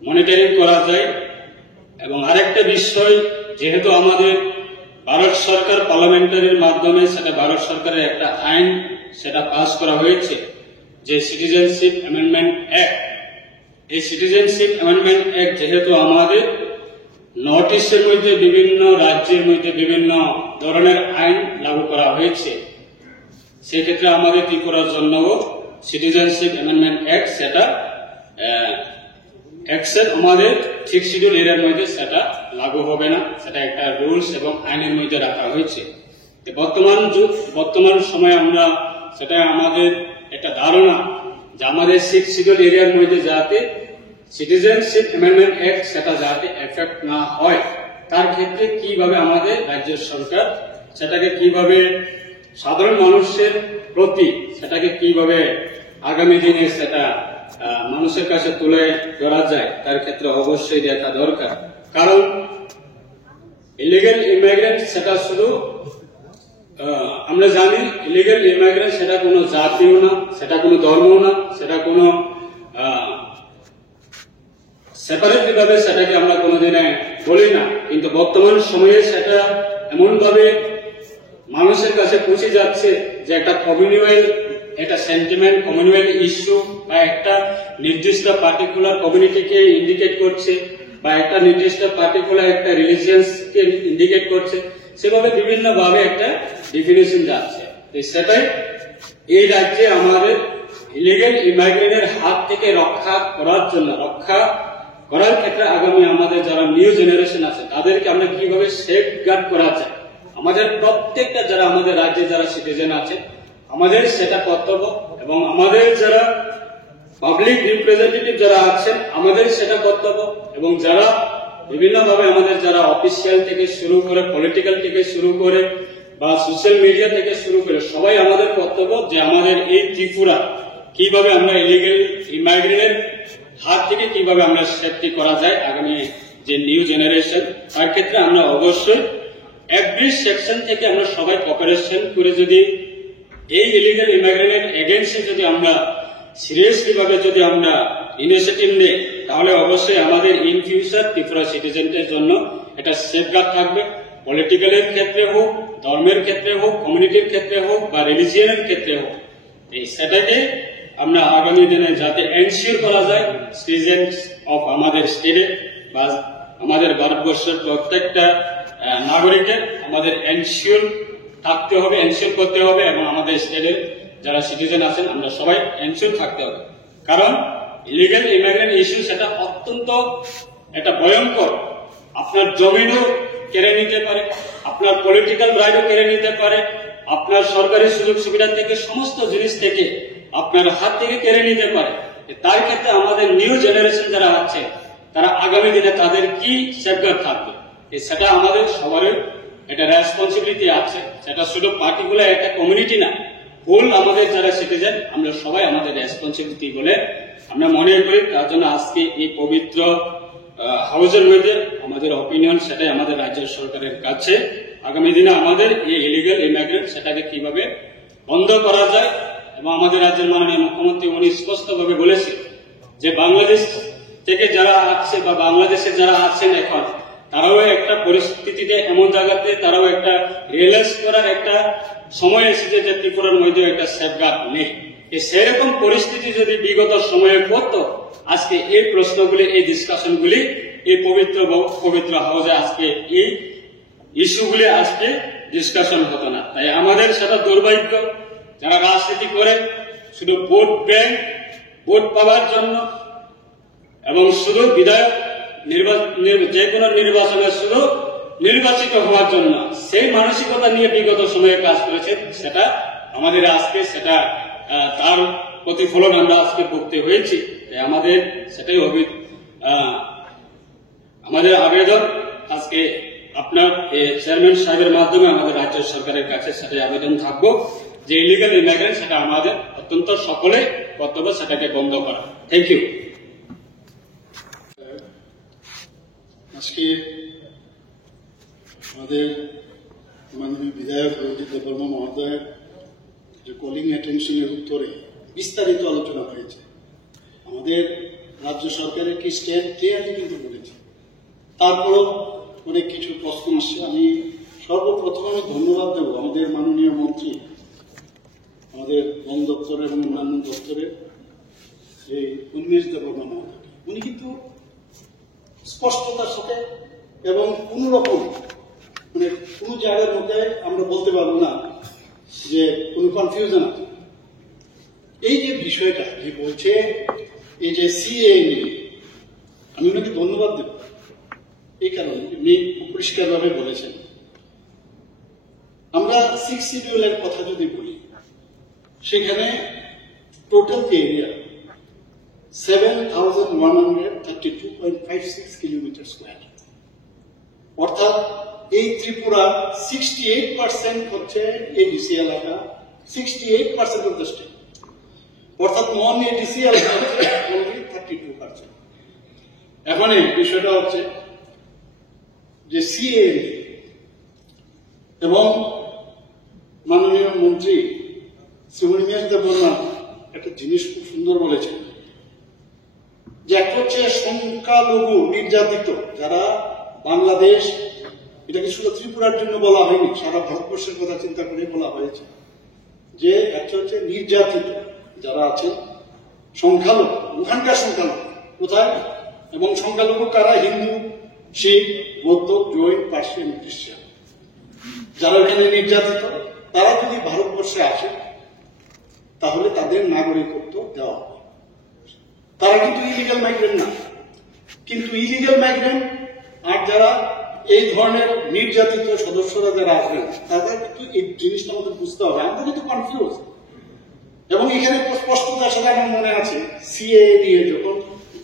মনিটরিং করা যায়। এবং আরেকটা বিষয়, যেহেতু আমাদের ভারত সরকার পার্লামেন্টারির মাধ্যমে সেটা ভারত সরকারের একটা আইন সেটা পাস করা হয়েছে যে সিটিজেনশিপ অ্যামেন্ডমেন্ট অ্যাক্ট। এই সিটিজেনশিপ অ্যামেন্ডমেন্ট অ্যাক্ট যেহেতু আমাদের নর্থ ইস্টের মধ্যে বিভিন্ন রাজ্যের মধ্যে বিভিন্ন ধরনের আইন লাগু করা হয়েছে, সেক্ষেত্রে আমাদের ত্রিপুরার জন্য সিটিজেনশিপ অ্যামেন্ডমেন্ট অ্যাক্ট সেটা অ্যাকসেপ্ট আমাদের 6 শিডিউল এরিয়ার মধ্যে সেটা লাগু হবে না, সেটা একটা রুলস এবং আইনের মধ্যে রাখা হয়েছে। বর্তমান সময়ে আমরা সেটা আমাদের একটা ধারণা যে আমাদের 6 শিডিউল এরিয়ার মধ্যে যাতে সিটিজেনশিপ অ্যামেন্ডমেন্ট অ্যাক্ট সেটা যাতে এফেক্ট না হয়, তার ক্ষেত্রে কিভাবে আমাদের রাজ্য সরকার সেটাকে কিভাবে সাধারণ মানুষের প্রতি সেটাকে কিভাবে আগামী দিনে সেটা মানুষের কাছে তুলে ধরা যায়, তার ক্ষেত্রে অবশ্যই দেখা দরকার। কারণ ইলিগাল ইমিগ্রেন্ট সেটা শুধু আমরা জানি ইলিগাল ইমিগ্রেন্ট সেটা কোনো জাতিও না, সেটা কোনো ধর্ম না, সেটা কোনো সেপারেট ভাবে সেটাকে আমরা কোনোদিনে বলি না, কিন্তু বর্তমান সময়ে সেটা এমন ভাবে মানুষের কাছে পৌঁছে যাচ্ছে যে একটা কমিউনাল একটা সেন্টিমেন্ট, কমিউনাল ইস্যু বা একটা নির্দিষ্ট পার্টিকুলার কমিউনিটিকে ইন্ডিকেট করছে বা একটা নির্দিষ্ট পার্টিকুলার একটা রিলিজিয়ানকে ইন্ডিকেট করছে, সেভাবে বিভিন্ন ভাবে একটা ডিফিনেশন যাচ্ছে। সেটাই এই রাজ্যে আমাদের ইলিগাল ইমিগ্রেন্টের হাত থেকে রক্ষা করার ক্ষেত্রে আগামী আমাদের যারা নিউ জেনারেশন আছে তাদেরকে আমরা কিভাবে সেফ গার্ড করা যায়, আমাদের প্রত্যেকটা যারা আমাদের রাজ্যে যারা সিটিজেন আছে আমাদের সেটা কর্তব্য, এবং আমাদের যারা পাবলিক রিপ্রেজেন্টেটিভ যারা আছেন আমাদের সেটা কর্তব্য, এবং যারা বিভিন্নভাবে আমাদের যারা অফিসিয়াল থেকে শুরু করে পলিটিক্যাল থেকে শুরু করে বা সোশ্যাল মিডিয়া থেকে শুরু করে সবাই আমাদের কর্তব্য যে আমাদের এই ত্রিপুরা কিভাবে আমরা ইলিগাল ইমিগ্রেন্টের হাত থেকে কিভাবে আমরা সেফটি করা যায় আগামী যে নিউ জেনারেশন, তার ক্ষেত্রে আমরা অবশ্যই এভরি সেকশন থেকে আমরা সবাই কোঅপারেশন করে যদি এই ইলিগাল ইমিগ্রেন্টের এগেইনস্টে যদি আমরা সিরিয়াসলি ভাবে যদি আমরা ইনিশিয়েটিভ নেই, তাহলে অবশ্যই আমাদের ইন ফিউচার ত্রিপুরা সিটিজেনদের জন্য এটা সেফগার্ড থাকবে। পলিটিক্যালের ক্ষেত্রে হোক, ধর্মের ক্ষেত্রে হোক, কমিউনিটির ক্ষেত্রে হোক বা রিলিজিয়নের ক্ষেত্রে হোক, এই সেটাকে আমরা আগামী দিনে যাতে এনশিওর করা যায় সিটিজেন্স অফ আমাদের স্টেটে বা আমাদের ভারতবর্ষের প্রত্যেকটা নাগরিকের আমাদের এনশিওর থাকতে হবে, এনশিওর করতে হবে, এবং আমাদের স্টেটের যারা সিটিজেন আছেন আমরা সবাই এনশিওর থাকতে হবে। কারণ ইলিগাল ইমিগ্রেন্ট ইস্যু সেটা অত্যন্ত একটা ভয়ঙ্কর, আপনার জমিনও কেড়ে নিতে পারে, আপনার পলিটিক্যাল রাইটও কেড়ে নিতে পারে, আপনার সরকারি সুযোগ সুবিধা থেকে সমস্ত জিনিস থেকে আপনার হাত থেকে কেড়ে নিতে পারে। তার ক্ষেত্রে আমাদের নিউ জেনারেশন যারা আছে তারা আগামী দিনে তাদের কি সেফগার্ড থাকবে, সেটা আমাদের সবার একটা রেসপন্সিবিলিটি আছে। সেটা শুধু পার্টিকুলার একটা কমিউনিটি না, ফুল আমাদের যারা সিটিজেন আমরা সবাই আমাদের রেসপন্সিবিলিটি বলে আমরা মনে করি। তার জন্য আজকে এই পবিত্র হাউসের মধ্যে আমাদের অপিনিয়ন সেটাই আমাদের রাজ্য সরকারের কাছে। আগামী দিনে আমাদের এই ইলিগাল ইমিগ্রেন্ট সেটাকে কিভাবে বন্ধ করা যায়, এবং আমাদের রাজ্যের মাননীয় মুখ্যমন্ত্রী উনি স্পষ্টভাবে বলেছে যে বাংলাদেশ থেকে যারা আসছে বা বাংলাদেশে যারা আছেন এখন, তারাও একটা পরিস্থিতিতে এমন জায়গাতে তারাও একটা রিয়েলাইজ করার একটা সময় এসেছে যে ত্রিপুরার মধ্যে একটা সেফগার্ড নেই। সেরকম পরিস্থিতি যদি বিগত সময়ে করতো, আজকে এই প্রশ্নগুলি, এই ডিসকাশনগুলি এই পবিত্র হাউসে আজকে এই ইস্যুগুলি আজকে ডিসকাশন হতো না। তাই আমাদের সেটা দুর্ভাগ্য, যারা রাজনীতি করে শুধু ভোট ব্যাংক, ভোট পাওয়ার জন্য এবং শুধু বিধায়ক যে কোনো নির্বাচনে শুধু নির্বাচিত হওয়ার জন্য, সেই মানসিকতা নিয়ে বিগত সময়ে কাজ করেছে, সেটা আমাদের আজকে সেটা তার প্রতিফলন আমরা আজকে ভুগতে হয়েছি। আমাদের সেটাই আমাদের আবেদন আজকে আপনার চেয়ারম্যান সাহেবের মাধ্যমে আমাদের রাজ্য সরকারের কাছে সেটাই আবেদন থাকবো যে ইলিগাল ইমিগ্রেন্ট সেটা আমাদের অত্যন্ত সকলে কর্তব্য সেটাকে বন্ধ করা। Thank you. আজকে আমাদের মাননীয় বিধায়ক রঞ্জিত দেববর্মা মহোদয়ের যে কলিং অ্যাটেনশনের উত্তরে বিস্তারিত আলোচনা হয়েছে। আমাদের রাজ্য সরকারের কি স্ট্যান্ড ক্লিয়ারলি কিন্তু বলেছে, তারপরও অনেক কিছু প্রশ্ন আসছে। আমি সর্বপ্রথম ধন্যবাদ দেব আমাদের মাননীয় মন্ত্রী, আমাদের বন দপ্তর এবং অন্যান্য দপ্তরের এই উন্মেষ দেববর্মা মহোদয়কে। উনি কিন্তু স্পষ্টতার সাথে এবং কোন রকম মানে কোনো জায়গার মধ্যে আমরা বলতে পারবো না যে কোনো কনফিউশন আছে। এই যে বিষয়টা যে বলছে এই যে সিএ নিয়ে, আমি ওনাকে ধন্যবাদ দেব এই কারণে উনি পরিষ্কারভাবে বলেছেন। আমরা 6 শিডিউলের কথা যদি বলি, সেখানে টোটাল এরিয়া 7,132.56 কিলোমিটার স্কোয়ার, অর্থাৎ এই ত্রিপুরা 68% হচ্ছে এডিসি এলাকা, 68% অফ দ্য স্টেট, অর্থাৎ নন এডিসি এলাকা হচ্ছে 32%। এখন এই বিষয়টা হচ্ছে যে সিএ এবং মাননীয় মন্ত্রী শ্রী উন্মেষ দেববর্মা একটা জিনিস খুব সুন্দর বলেছেন যে একটা হচ্ছে সংখ্যালঘু নির্যাতিত যারা বাংলাদেশ, এটাকে শুধু ত্রিপুরার জন্য বলা হয়নি, সারা ভারতবর্ষের কথা চিন্তা করে বলা হয়েছে যে একটা হচ্ছে নির্যাতিত যারা আছে সংখ্যালঘু, ওখানকার সংখ্যালঘু কোথায়, এবং সংখ্যালঘু কারা, হিন্দু, শিখ, বৌদ্ধ, জৈন, পার্সিয়ান, খ্রিস্টান, যারা এখানে নির্যাতিত, তারা যদি ভারতবর্ষে আসে তাহলে তাদের নাগরিকত্ব দেওয়া হবে। তারা কিন্তু ইলিগাল মাইগ্রেন্ট না, কিন্তু ইলিগাল মাইগ্রেন্ট আর যারা এই ধরনের নির্যাতিত সদস্যরা যারা আসবেন তাদের কিন্তু এই জিনিসটা আমাদের বুঝতে হবে। আমরা কিন্তু কনফিউজ, এবং এখানে স্পষ্টতার সাথে আমার মনে আছে সিএ নিয়ে যখন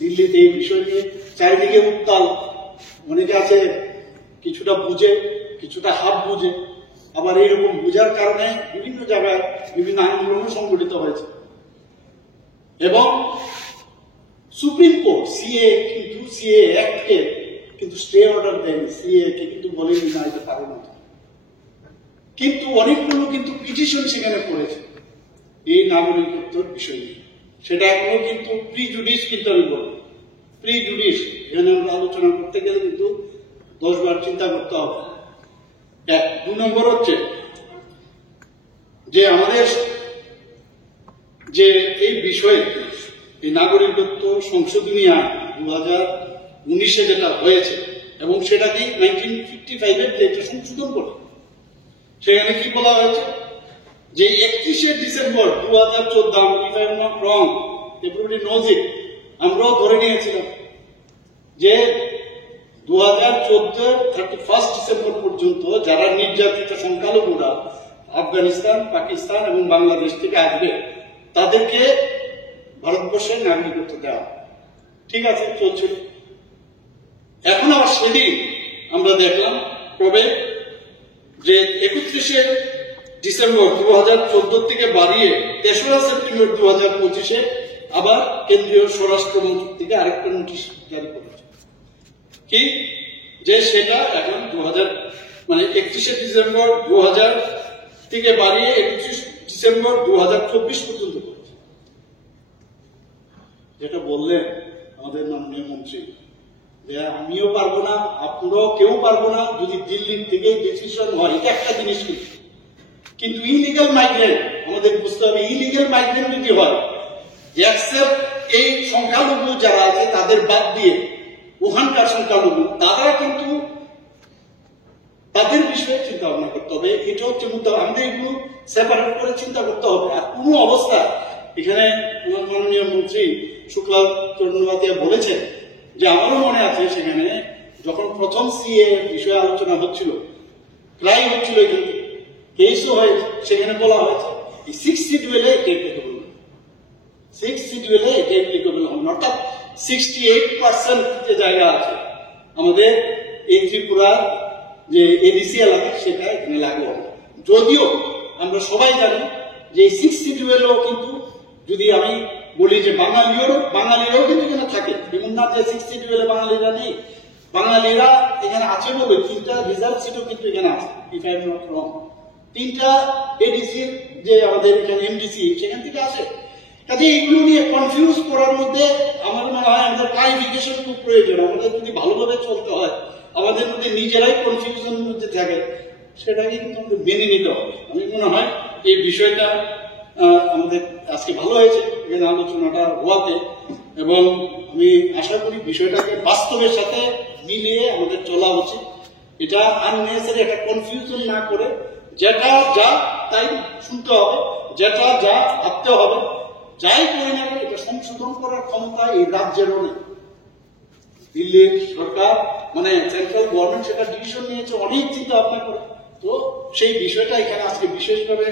দিল্লিতে এই বিষয় নিয়ে চারিদিকে উত্তাল, অনেকে আছে কিছুটা বুঝে কিছুটা হাফ বুঝে, আবার এইরকম বুঝার কারণে বিভিন্ন জায়গায় বিভিন্ন আন্দোলনও সংগঠিত হয়েছে। এবং সুপ্রিম কোর্ট সিএ অ্যাক্টকে কিন্তু স্টে অর্ডার দেয়নি, সিএ কে কিন্তু বলেনি না এটা পারে না, কিন্তু অনেকগুলো কিন্তু পিটিশন সেখানে করেছে এই নাগরিকত্বের বিষয় নিয়ে। সেটা এখনো কিন্তু প্রিজুডিস, কিন্তু আমি বলবো প্রিজুডিস, এখানে আমরা আলোচনা করতে গেলে কিন্তু 10 বার চিন্তা করতে হবে। 2 নম্বর হচ্ছে যে আমাদের যে এই বিষয়ে এই নাগরিকত্ব সংশোধনী আইন 2019-এ যেটা হয়েছে, এবং সেটাকে 1955-এর যেটা সংশোধন করে, সেখানে কি বলা হয়েছে যে 31শে ডিসেম্বর 2014, এভরিবডি নোজ ইট, আমরাও ধরে নিয়েছিলাম যে 2014 31 ডিসেম্বর পর্যন্ত যারা নির্যাতিত সংখ্যালঘুরা আফগানিস্তান, পাকিস্তান এবং বাংলাদেশ থেকে আসবে তাদেরকে ভারতবর্ষের নাগরিকত্ব দেওয়া, ঠিক আছে, চলছিল। এখন আবার সেদিন আমরা দেখলাম কবে যে 31শে ডিসেম্বর 2014 থেকে বাড়িয়ে 3রা সেপ্টেম্বর 2025 আবার কেন্দ্রীয় স্বরাষ্ট্র মন্ত্রক থেকে আরেকটা নোটিশ জারি করেছে কি যে সেটা এখন 31শে ডিসেম্বর 2000 থেকে বাড়িয়ে 31 ডিসেম্বর 2024 পর্যন্ত করেছে। যেটা বললেন আমাদের মাননীয় মন্ত্রী যে আমিও পারবো না, আপনারাও কেউ পারবো না যদি দিল্লির থেকে ডিসিশন হয়, এটা একটা জিনিস কিন্তু ইলিগাল মাইগ্রেন্ট আমাদের বুঝতে হবে, ইলিগাল মাইগ্রেন্ট যদি হয় এই সংখ্যালঘু যারা আছে তাদের বাদ দিয়ে ওখানকার সংখ্যালঘু তারা কিন্তু তাদের বিষয়ে চিন্তা ভাবনা করতে হবে। এটা হচ্ছে মুদ্রা, আমাদের এগুলো সেপারেট করে চিন্তা করতে হবে। আর কোনো অবস্থা এখানে আমার মাননীয় মন্ত্রী শুক্লা চন্দ্রবাতিয়া বলেছেন যে আমারও মনে আছে সেখানে যখন প্রথম সিএ বিষয়ে আলোচনা হচ্ছিল, প্রায় হচ্ছিল, কিন্তু কেসও হয়, সেখানে বলা হয়েছে 6 শিডিউলে এটা অ্যাপ্লিকেবল, 6 শিডিউলে এটা অ্যাপ্লিকেবল হবে না, অর্থাৎ 68% যে জায়গা আছে আমাদের এই ত্রিপুরা যে এডিসি এলাকা সেটা এখানে লাগু হবে। যদিও আমরা সবাই জানি যে 6 শিডিউলেও কিন্তু যদি আমি বলি যে বাঙালিরাও কিন্তু এখানে থাকে, এমন না যে 6 শিডিউলে বাঙালিরা নেই, বাঙালিরা এখানে আছে বলে 3টা রিজার্ভ সিটও কিন্তু এখানে আছে, if I am not wrong, 3টা এডিসি যে আমাদের এখানে এমডিসি সেখান থেকে আসে। কাজে এগুলো নিয়ে কনফিউজ করার মধ্যে আমার মনে হয় আমাদের ক্লারিফিকেশন খুব প্রয়োজন। আমাদের যদি ভালোভাবে চলতে হয়, আমাদের মধ্যে নিজেরাই কনফিউশনের মধ্যে থাকে, সেটাকে কিন্তু আমাদের মেনে নিতে হবে। আমি মনে হয় এই বিষয়টা আমাদের আজকে ভালো হয়েছে এখানে আলোচনাটা হওয়াতে, এবং আমি আশা করি বিষয়টাকে বাস্তবের সাথে মিলিয়ে আমাদের চলা উচিত। এটা আননেসেসারি একটা কনফিউশন না করে যেটা যা তাই শুনতে হবে, যেটা যা ভাবতে হবে, যাই করি না এটা সংশোধন করার ক্ষমতা এই রাজ্যেরও নেই। দিল্লির সরকার সেন্ট্রাল গভর্নমেন্ট সেটা ডিসিশন নিয়েছে অনেক চিন্তা ভাবনা করে, তো সেই বিষয়টা এখানে আজকে বিশেষভাবে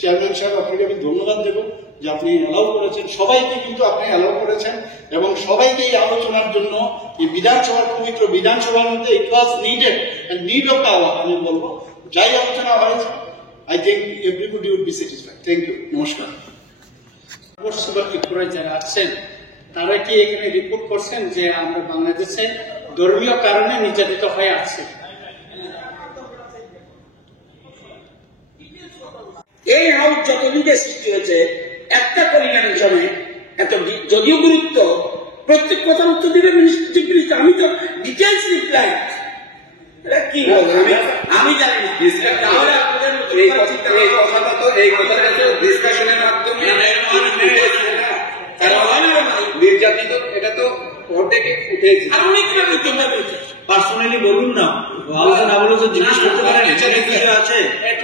চেয়ারম্যান সাহেব আপনাকে আমি ধন্যবাদ দেব যে আপনি অ্যালাউ করেছেন, সবাইকে কিন্তু আপনি অ্যালাউ করেছেন এবং সবাইকে এই আলোচনার জন্য এই বিধানসভার পবিত্র বিধানসভার মধ্যে it was needed and need of hour আমি বলবো, যাই আলোচনা হয়েছে I think everybody would be satisfied. Thank you, নমস্কার। ত্রিপুরায় যারা আছেন তারা কি এখানে রিপোর্ট করছেন যে আমরা বাংলাদেশে ধর্মীয় কারণে নির্যাতিত হয়ে আছে? এই হাউস যতদিকে সৃষ্টি হয়েছে একটা পরিণামে এত যদিও গুরুত্ব, প্রত্যেক কথার উত্তর দিবে মিনিস্টার। আমি তো ডিটেলস রিপ্লাই কি আমি জানি না। এই কথাটা তো ডিসকাশনের মাধ্যমে নির্যাতিত, এটা তো ওর থেকে উঠেছে। পার্সোনালি বলুন না, আলোচনা বলে তো জিজ্ঞেস করতে পারেন, আছে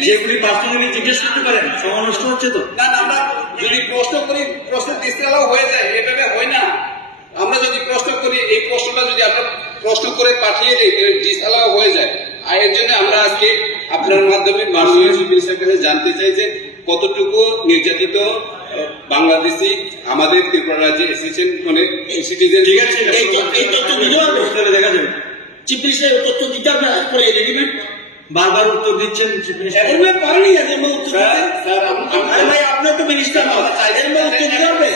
যেগুলি পার্সোনালি জিজ্ঞেস করতে পারেন, সময় নষ্ট হচ্ছে তো। না আমরা যদি প্রশ্ন করি, প্রশ্ন ডিসকালাও হয়ে যায়, এভাবে হয় না। আমরা যদি প্রশ্ন করি, এই প্রশ্নটা যদি আমরা প্রশ্ন করে পাঠিয়ে দিই ডিসকালাও হয়ে যায়। আর এর জন্য আমরা আজকে আপনার মাধ্যমে মাননীয় চিফ মিনিস্টারের কাছে জানতে চাই যে কতটুকু নির্যাতিত বাংলাদেশি আমাদের ত্রিপুরা রাজ্যে এসেছেন, সিটিজেন। ঠিক আছে, এই তথ্য দিতে হবে, দেখা যাবে। চিফ মিনিস্টার তথ্য দিতে হবে রেডিমেড। বারবার উত্তর দিচ্ছেন চিফ মিনিস্টার। পারেনি আপনার তো মিনিস্টার হবে।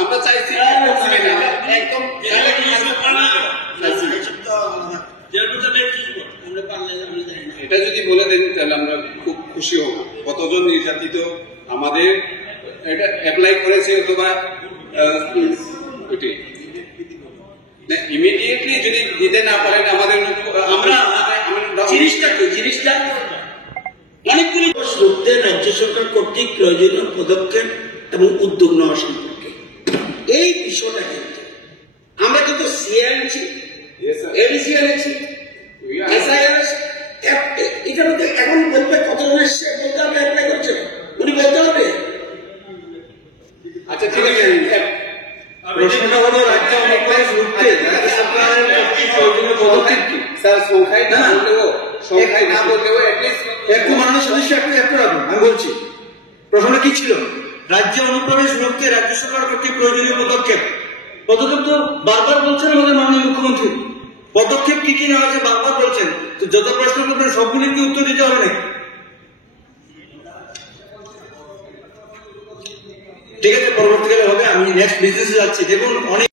আমরা চাইছি একদম এটা যদি বলে দেন তাহলে আমরা খুব খুশি হব। কতজন নির্যাতিত আমাদের এটা অ্যাপ্লাই করেছে, অথবা ইমিডিয়েটলি যদি দিতে না পারেন আমাদের জিনিসটা অনেকগুলি রুখতে রাজ্য সরকার কর্তৃক প্রয়োজনীয় পদক্ষেপ এবং উদ্যোগ নেওয়া সম্পর্কে এই বিষয়টা কিন্তু আমরা কিন্তু সিএ আনছি, এডিসি আনছি, এটার মধ্যে এখন বলবে কতজনের বলতে হবে অ্যাপ্লাই করছে, উনি বলতে হবে। আচ্ছা ঠিক আছে, প্রশ্নটা হলো রাজ্য অনুপ্রবেশ রুখতে রাজ্য সরকারের প্রয়োজনীয় পদক্ষেপ কি? স্যার সংখ্যায় না বললেও একটু মাননীয় সদস্য একটু রাখুন, আমি বলছি প্রশ্নটা কি ছিল। রাজ্য অনুপ্রবেশ রুখতে রাজ্য সরকার কর্তৃক প্রয়োজনীয় পদক্ষেপ তো বারবার বলছেন আমাদের মাননীয় মুখ্যমন্ত্রী। পদক্ষেপ কি কি নেওয়া হয়েছে বারবার বলছেন, তো যত প্রশ্ন করবেন সবগুলির কি উত্তর দিতে হবে নাকি? ঠিক আছে, পরবর্তীকালে হবে। আমি নেক্সট বিজনেসে যাচ্ছি। দেখুন অনেক